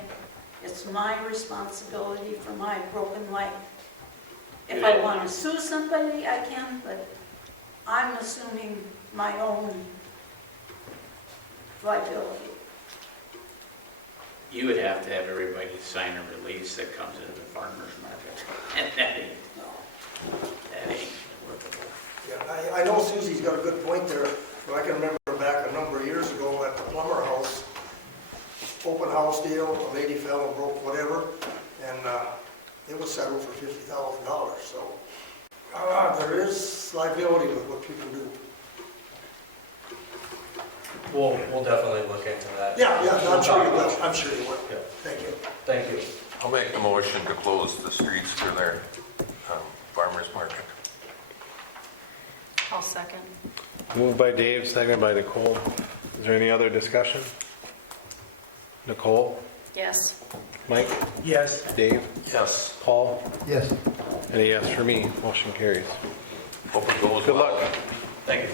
it's my responsibility for my broken leg. If I want to sue somebody, I can, but I'm assuming my own liability. You would have to have everybody sign a release that comes into the farmer's market. And that ain't workable. Yeah, I know Susie's got a good point there, but I can remember back a number of years ago at the plumber house, open house deal, a lady fell and broke whatever, and it was settled for $50,000. So there is liability with what people do. We'll definitely look into that. Yeah, I'm sure you will. I'm sure you will. Yeah. Thank you. Thank you. I'll make the motion to close the streets for their farmer's market. I'll second. Moved by Dave, seconded by Nicole. Is there any other discussion? Nicole? Yes. Mike? Yes. Dave? Yes. Paul? Yes. And a yes for me. Motion carries. Hope it goes Good well. luck. Thank you.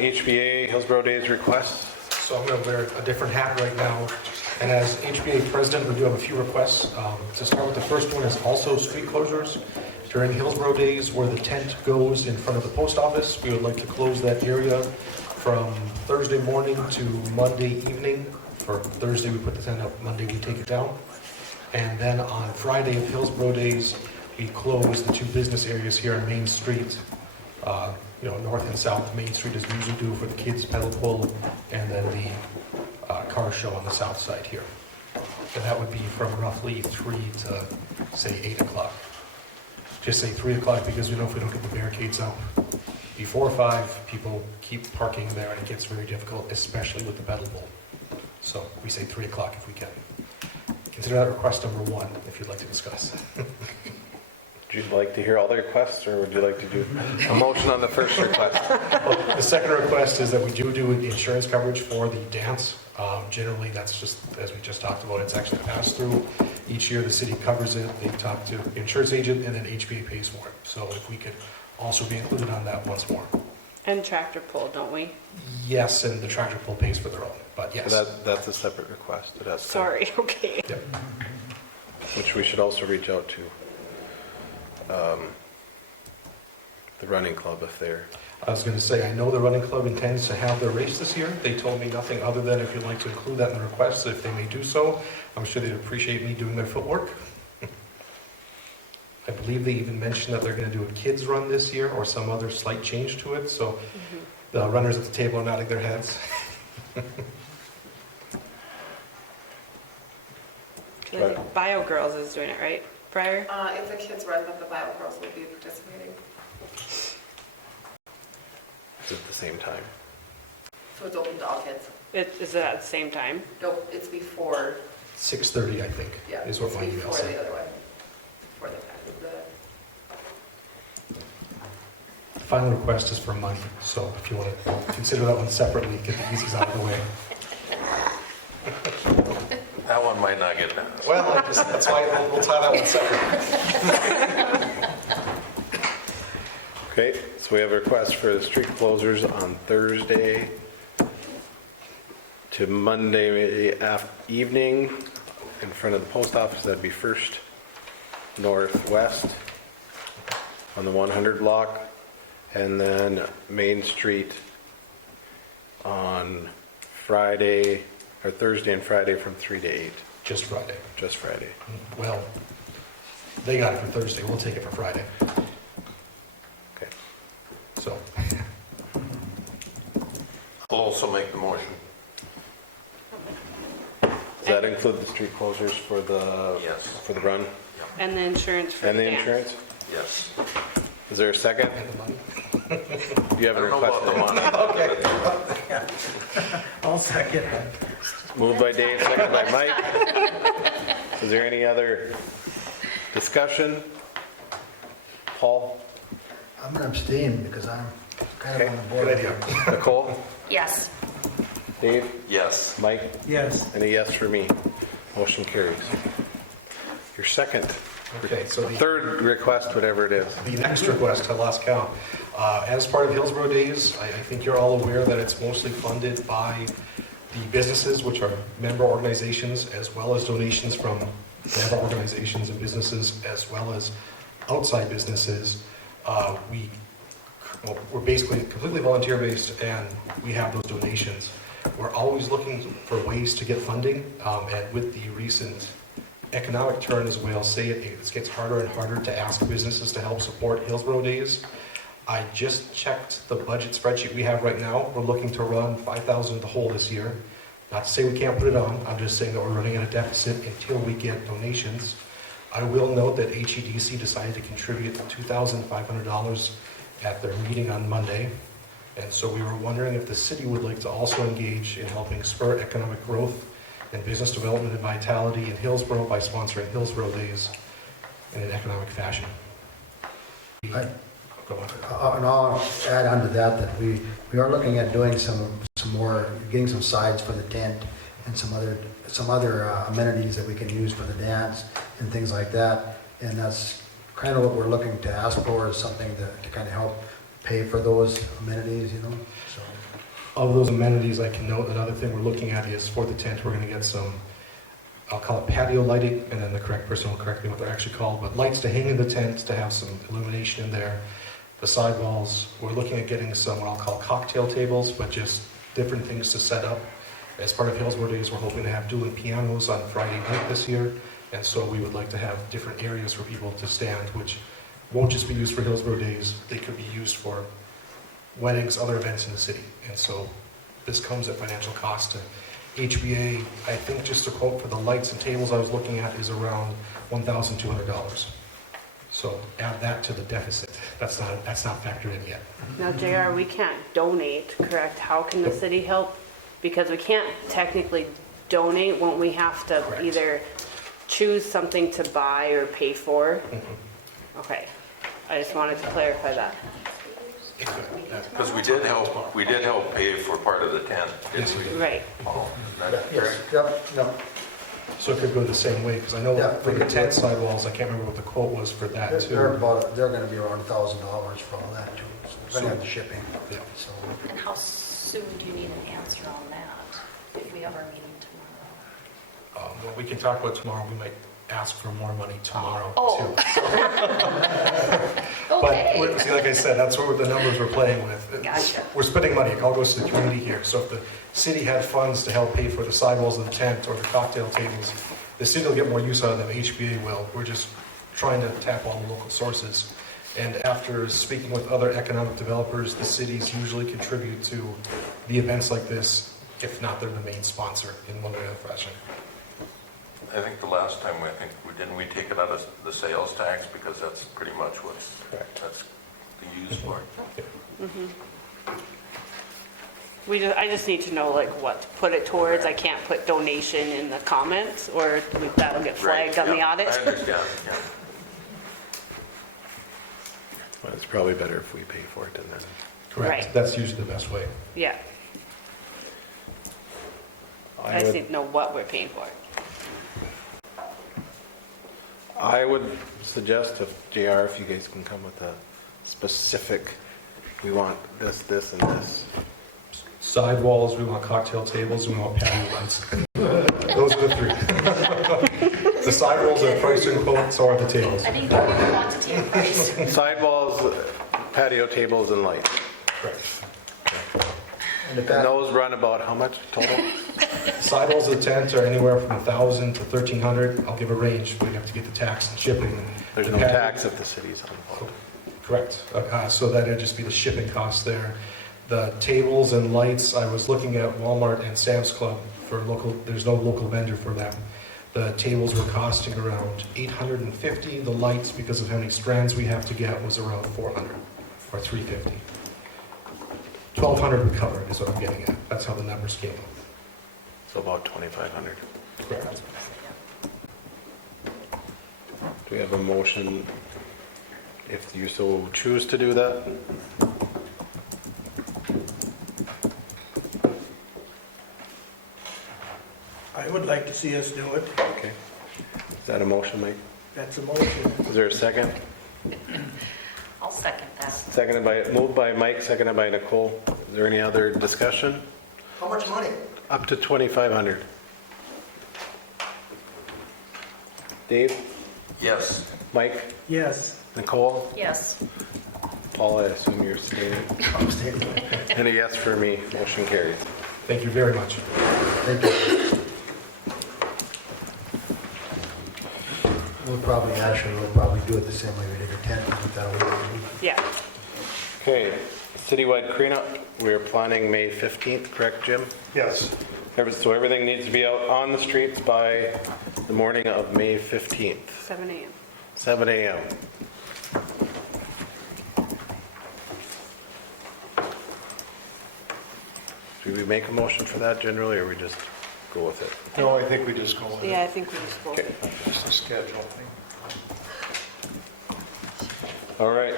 HBA Hillsboro Days requests. So I'm going to wear a different hat right now. And as HBA president, we do have a few requests. To start with, the first one is also street closures. During Hillsboro Days, where the tent goes in front of the post office, we would like to close that area from Thursday morning to Monday evening. For Thursday, we put the tent up, Monday, we take it down. And then on Friday of Hillsboro Days, we close the two business areas here on Main Street. North and south Main Street as we usually do for the kids' pedal pull, and then the car show on the south side here. And that would be from roughly 3 to, say, 8 o'clock. Just say 3 o'clock because we know if we don't get the barricades up before 5, people keep parking there and it gets very difficult, especially with the pedal pull. So we say 3 o'clock if we can. Consider that request number 1 if you'd like to discuss. Would you like to hear all the requests, or would you like to do a motion on the first request? The second request is that we do insurance coverage for the dance. Generally, that's just, as we just talked about, it's actually a pass-through. Each year, the city covers it, they talk to the insurance agent, and then HBA pays for it. So if we could also be included on that once more. And tractor pull, don't we? Yes, and the tractor pull pays for their own, but yes. That's a separate request. It has to- Sorry, okay. Yep. Which we should also reach out to the running club if they're... I was going to say, I know the running club intends to have their race this year. They told me nothing other than if you'd like to include that in the request, if they may do so. I'm sure they'd appreciate me doing their footwork. I believe they even mentioned that they're going to do a kids run this year or some other slight change to it, so the runners at the table are nodding their heads. Bio Girls is doing it, right, Briar? It's a kids run, but the Bio Girls will be participating. It's at the same time. So it's open to all kids. Is it at the same time? Nope, it's before, 6:30, I think, yeah, is what it's my email before said. the other one. Before the Final request is for money, so if you want to consider that one separately, get the easies out of the way. That one might not get done. Well, that's why we'll tie that one separate. Okay, so we have a request for the street closures on Thursday to Monday evening in front of the post office. That'd be First Northwest on the 100 block, and then Main Street on Friday, or Thursday and Friday from 3 to 8. Just Friday. Just Friday. Well, they got it for Thursday, we'll take it for Friday. Okay. So, I'll also make the motion. Does that include the street closures for the, Yes. for the run? And the insurance for And the the dance? insurance? Yes. Is there a second? and the money. You have a I don't know request about the for money. I'll second. moved by Dave, second by Mike. Is there any other discussion? Paul? I'm gonna abstain because I'm kind of on the board. Good idea. Nicole? Yes. Dave? Yes. Mike? Yes. And a yes for me. Motion carries. Your second, Okay, so the third request, whatever it is. the next request, I lost count. As part of Hillsboro Days, I think you're all aware that it's mostly funded by the businesses, which are member organizations, as well as donations from member organizations and businesses, as well as outside businesses. We're basically completely volunteer-based, and we have those donations. We're always looking for ways to get funding, and with the recent economic turn, as well, say it gets harder and harder to ask businesses to help support Hillsboro Days. I just checked the budget spreadsheet we have right now. We're looking to run 5,000 in the hole this year. Not to say we can't put it on, I'm just saying that we're running at a deficit until we get donations. I will note that HEDC decided to contribute $2,500 at their meeting on Monday. And so we were wondering if the city would like to also engage in helping spur economic growth and business development and vitality in Hillsboro by sponsoring Hillsboro Days in an economic fashion. Go on. And I'll add on to that we are looking at doing some more, getting some sides for the tent and some other amenities that we can use for the dance and things like that. And that's kind of what we're looking to ask for, is something to kind of help pay for those amenities, you know, so. Of those amenities, I can note another thing we're looking at is for the tent, we're going to get some, I'll call it patio lighting, and then the correct person will correct me what they're actually called, but lights to hang in the tent to have some illumination in there. The sidewalls, we're looking at getting some what I'll call cocktail tables, but just different things to set up. As part of Hillsboro Days, we're hoping to have dueling pianos on Friday night this year, and so we would like to have different areas for people to stand, which won't just be used for Hillsboro Days, they could be used for weddings, other events in the city. And so this comes at financial cost to HBA. I think just to quote for the lights and tables I was looking at is around $1,200. So add that to the deficit. That's not factored in yet. Now, JR, we can't donate, correct? How can the city help? Because we can't technically donate. Won't we have to Correct. either choose something to buy or pay for? Okay, I just wanted to clarify that. Because we did help pay for part of the tent, didn't we? Right. Oh, is that Yes, correct? yep. So it could go the same way, because I know Yeah, for we the could- tent sidewalls, I can't remember what the quote was for that They're too. they're gonna be around $1,000 for all that too, so we're gonna have the shipping, Yeah. so. And how soon do you need an answer on that, if we have our meeting tomorrow? Well, we can talk about tomorrow. We might ask for more money tomorrow Oh. too. Okay. But see, like I said, that's what the numbers we're playing with. Gotcha. We're spending money. It all goes to the community here. So if the city had funds to help pay for the sidewalls of the tent or the cocktail tables, the city will get more use out of them. HBA will. We're just trying to tap all the local sources. And after speaking with other economic developers, the cities usually contribute to the events like this, if not they're the main sponsor in one way or fashion. I think the last time, didn't we take it out of the sales tax, because that's pretty much what's, that's the use for. I just need to know like what to put it towards. I can't put donation in the comments or that'll get flagged on the audit. I understand, yeah. Well, it's probably better if we pay for it and then. Correct. Right. That's usually the best way. Yeah, I just need to know what we're paying for. I would suggest if JR, if you guys can come with a specific, we want this, this, and this. Sidewalls, we want cocktail tables, we want patio lights. Those are the three. The sidewalls are priced in quote, so are the tables. I didn't know you wanted to take price. Sidewalls, patio tables, and lights. Correct. And if And that, those run about how much total? Sidewalls of the tent are anywhere from 1,000 to 1,300. I'll give a range, but you have to get the tax and shipping. There's The no patio- tax if the city's involved. Correct. So that'd just be the shipping cost there. The tables and lights, I was looking at Walmart and Sam's Club for local, there's no local vendor for them. The tables were costing around $850. The lights, because of how many strands we have to get, was around $400 or $350. $1,200 we covered is what I'm getting at. That's how the numbers came up. So about 2,500. Correct. Do we have a motion if you so choose to do that? I would like to see us do it. Okay. Is that a motion, Mike? That's a motion. Is there a second? I'll second that. Moved by Mike, seconded by Nicole. Is there any other discussion? How much money? Up to 2,500. Dave? Yes. Mike? Yes. Nicole? Yes. Paul, I assume you're staying. I'm staying. And a yes for me. Motion carries. Thank you very much. thank you. We'll probably do it the same way we did the tent, with that over. Yeah, Okay, citywide cleanup, we are planning May 15th, correct, Jim? Yes. So everything needs to be out on the streets by the morning of May 15th, 7 a.m. 7 a.m. Do we make a motion for that generally, or we just go with it? No, I think we just go with Yeah, it. I think we just go. Okay. It's a schedule thing. All right.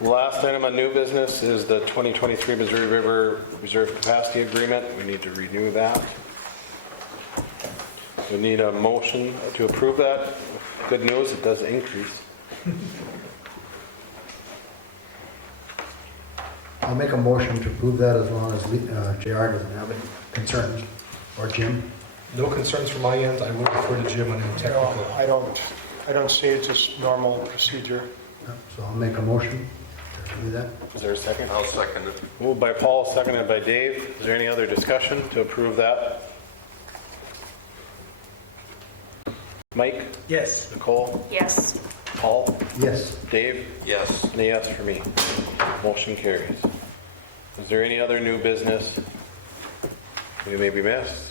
Last item on new business is the 2023 Missouri River Reserve Capacity Agreement. We need to renew that. We need a motion to approve that. Good news, it does increase. I'll make a motion to approve that as long as JR doesn't have any concerns, or Jim. No concerns from my end. I will refer to Jim on any No, technical. I don't see it, just normal procedure. So I'll make a motion to do that. Is there a second? I'll second it. Moved by Paul, seconded by Dave. Is there any other discussion to approve that? Mike? Yes. Nicole? Yes. Paul? Yes, Dave? Yes. And a yes for me. Motion carries. Is there any other new business we may be missed?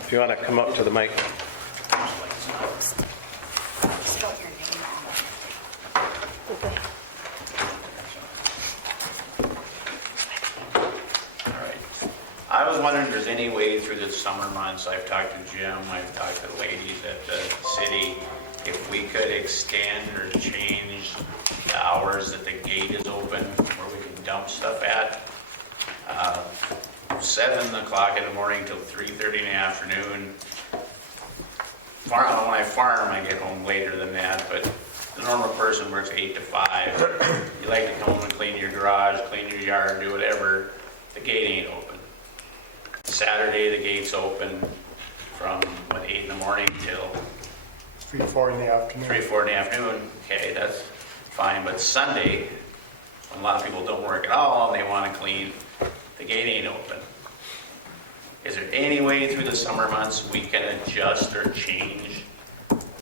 If you want to come up to the mic. Spell your name on it. All right. I was wondering if there's any way through the summer months, I've talked to Jim, I've talked to the ladies at the city, if we could extend or change the hours that the gate is open, where we can dump stuff at. 7 o'clock in the morning till 3:30 in the afternoon. When I farm, I get home later than that, but the normal person works 8 to 5. You like to come home and clean your garage, clean your yard, do whatever, the gate ain't open. Saturday, the gate's open from, 8 in the morning till 3, 4 in the afternoon. 3, 4 in the afternoon. Okay, that's fine, but Sunday, when a lot of people don't work at all and they want to clean, the gate ain't open. Is there any way through the summer months we can adjust or change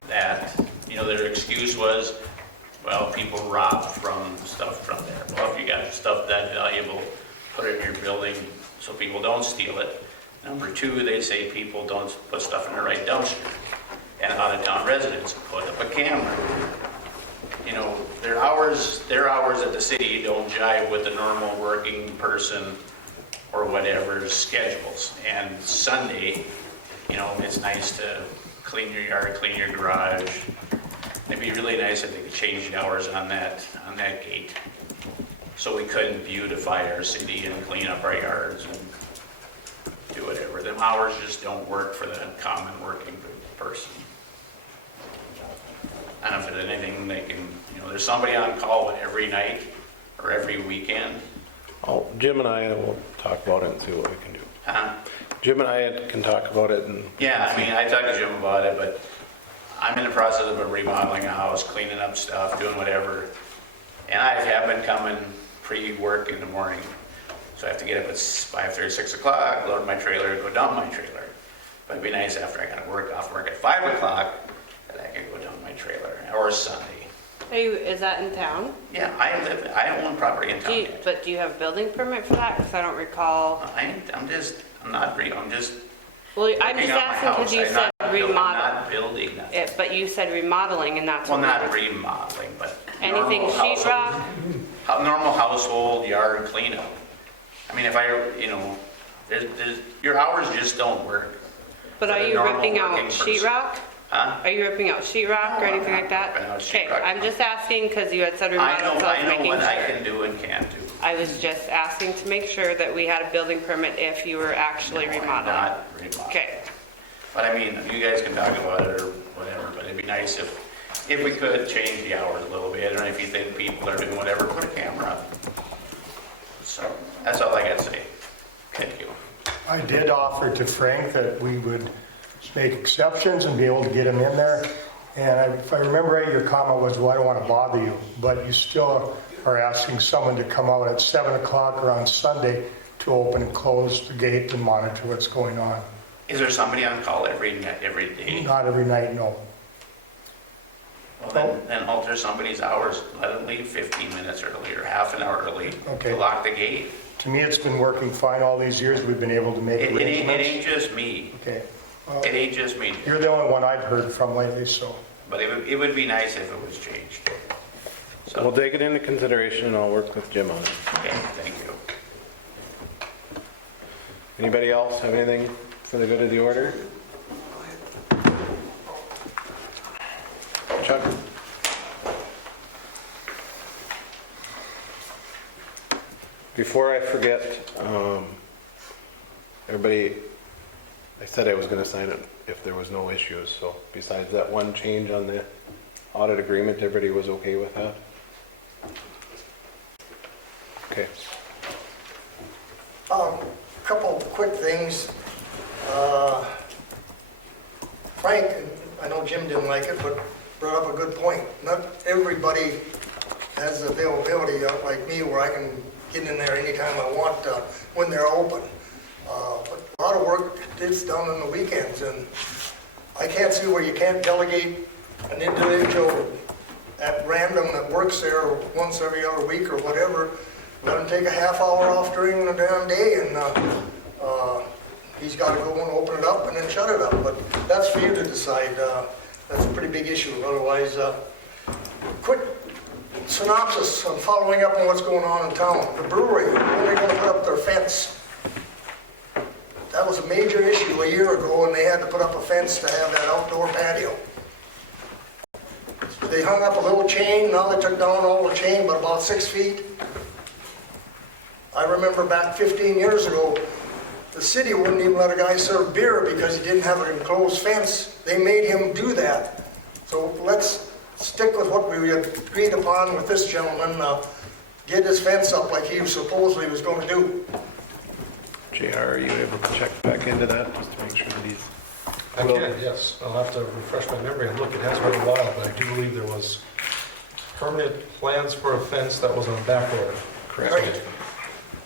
that? You know, their excuse was, well, people rob from stuff from there. Well, if you got stuff that valuable, put it in your building so people don't steal it. Number two, they say people don't put stuff in the right dumpster. And out-of-town residents put up a camera. You know, their hours at the city don't jive with the normal working person or whatever schedules. And Sunday, you know, it's nice to clean your yard, clean your garage. It'd be really nice if they could change the hours on that gate, so we couldn't beautify our city and clean up our yards and do whatever. Them hours just don't work for the common working person. I don't know if there's anything they can, you know, there's somebody on call every night or every weekend. Oh, Jim and I will talk about it and see what we can do. Jim and I can talk about it and. Yeah, I mean, I talked to Jim about it, but I'm in the process of remodeling a house, cleaning up stuff, doing whatever. And I have been coming pre-work in the morning. So I have to get up at 5:30, 6 o'clock, load my trailer, go dump my trailer. But it'd be nice after I got off work at 5 o'clock that I could go dump my trailer, or Sunday. Is that in town? Yeah, I own property in town. But do you have a building permit for that? Because I don't recall. I'm just Well, I'm working just on my asking house. because you I'm said not remodel. building nothing. But you said remodeling, and that's Well, what not remodeling, but anything normal sheetrock. normal household yard cleanup. I mean, if you know, your hours just don't work. But for are the you normal ripping out working person. sheetrock? Huh? Are you ripping out sheetrock or No, anything I'm like not that? ripping out Okay, sheetrock. I'm just asking because you had said I remodel, so I was know making what I sure. can do and can't do. I was just asking to make sure that we had a building permit if you were actually I'm remodeling. not remodeling. Okay, But I mean, you guys can talk about it or whatever, but it'd be nice if we could change the hours a little bit, or if you think people are doing whatever, put a camera up. So, that's all I got to say. Thank you. I did offer to Frank that we would make exceptions and be able to get him in there. And if I remember right, your comment was, well, I don't want to bother you, but you still are asking someone to come out at 7 o'clock or on Sunday to open and close the gate and monitor what's going on. Is there somebody on call every day? Not every night, no. Well, then alter somebody's hours. Let them leave 15 minutes early or half an hour early Okay. to lock the gate. To me, it's been working fine all these years. We've been able to make It arrangements. ain't just me. Okay. Well, It ain't just me. you're the only one I've heard from lately, so. But it would be nice if it was changed. We'll So, take it into consideration and I'll work with Jim on it. okay, thank you. Anybody else have anything for the good of the order? Chuck? Before I forget, everybody, I said I was going to sign it if there was no issues, so besides that one change on the audit agreement, everybody was okay with that? Okay. Couple quick things. Frank, I know Jim didn't like it, but brought up a good point. Not everybody has the availability like me where I can get in there anytime I want when they're open. But a lot of work is done on the weekends, and I can't see where you can't delegate an individual at random that works there once every other week or whatever. Let him take a half hour off during the damn day, and he's got to go and open it up and then shut it up. But that's for you to decide. That's a pretty big issue. Otherwise, quick synopsis on following up on what's going on in town. The brewery, when are they going to put up their fence? That was a major issue a year ago, and they had to put up a fence to have that outdoor patio. They hung up a little chain. Now they took down all the chain, but about 6 feet. I remember back 15 years ago, the city wouldn't even let a guy serve beer because he didn't have an enclosed fence. They made him do that. So let's stick with what we agreed upon with this gentleman, get his fence up like he supposedly was going to do. JR, are you able to check back into that just to make sure that he's... I can, yes. I'll have to refresh my memory and look. It has been a while, but I do believe there was permanent plans for a fence that was on back order. Correct. Right.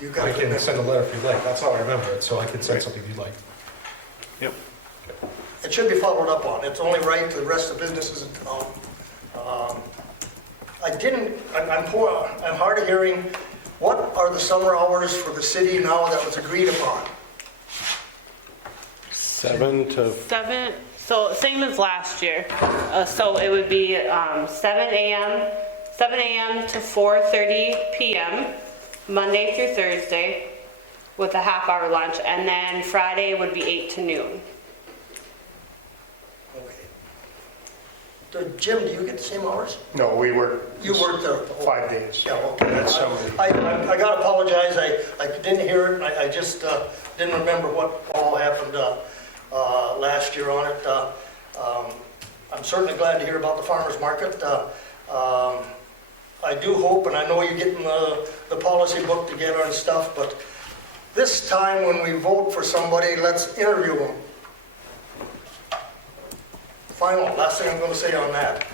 You got I to can send a letter if you'd like, that's how I remember it, so I can send Right. something if you'd like. Yep. It should be followed up on. It's only right to the rest of the businesses in town. I'm hard of hearing, what are the summer hours for the city now that was agreed upon? 7 to 7, so same as last year. So it would be 7 a.m. to 4:30 p.m., Monday through Thursday, with a half-hour lunch, and then Friday would be 8 to noon. Okay. Jim, do you get the same hours? No, we work. You work there? 5 days. Yeah, okay. That's somebody. I gotta apologize, I didn't hear it, I just didn't remember what all happened last year on it. I'm certainly glad to hear about the farmer's market. I do hope, and I know you're getting the policy book together and stuff, but this time when we vote for somebody, let's interview them. Final, last thing I'm gonna say on that.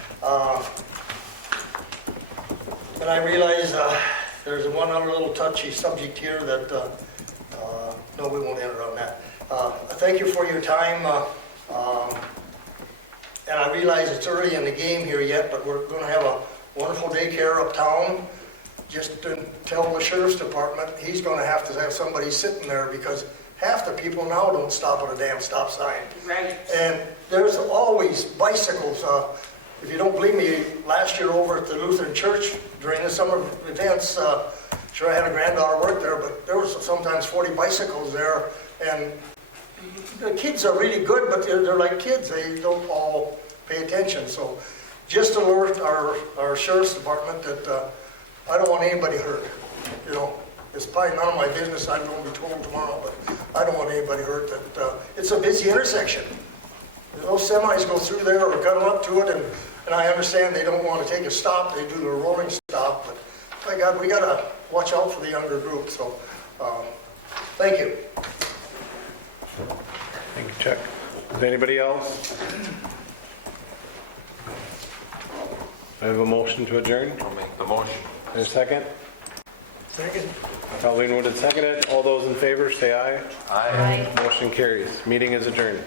And I realize there's one other little touchy subject here that, no, we won't enter on that. Thank you for your time. And I realize it's early in the game here yet, but we're gonna have a wonderful daycare uptown. Just to tell the sheriff's department, he's gonna have to have somebody sitting there because half the people now don't stop at a damn stop sign. Right. And there's always bicycles. If you don't believe me, last year over at the Lutheran Church during the summer events, sure I had a granddaughter work there, but there was sometimes 40 bicycles there. And the kids are really good, but they're like kids. They don't all pay attention. So just alert our sheriff's department that I don't want anybody hurt. You know, it's probably none of my business. I'm going to be told tomorrow, but I don't want anybody hurt. That it's a busy intersection. Those semis go through there or cut up to it, and I understand they don't want to take a stop. They do their rolling stop, but my God, we got to watch out for the younger group. So thank you. Thank you, Chuck. Is anybody else? I have a motion to adjourn. I'll make the motion. Is there a second? Second. Colleen Wood has seconded. All those in favor, say aye. Aye. Motion carries. Meeting is adjourned.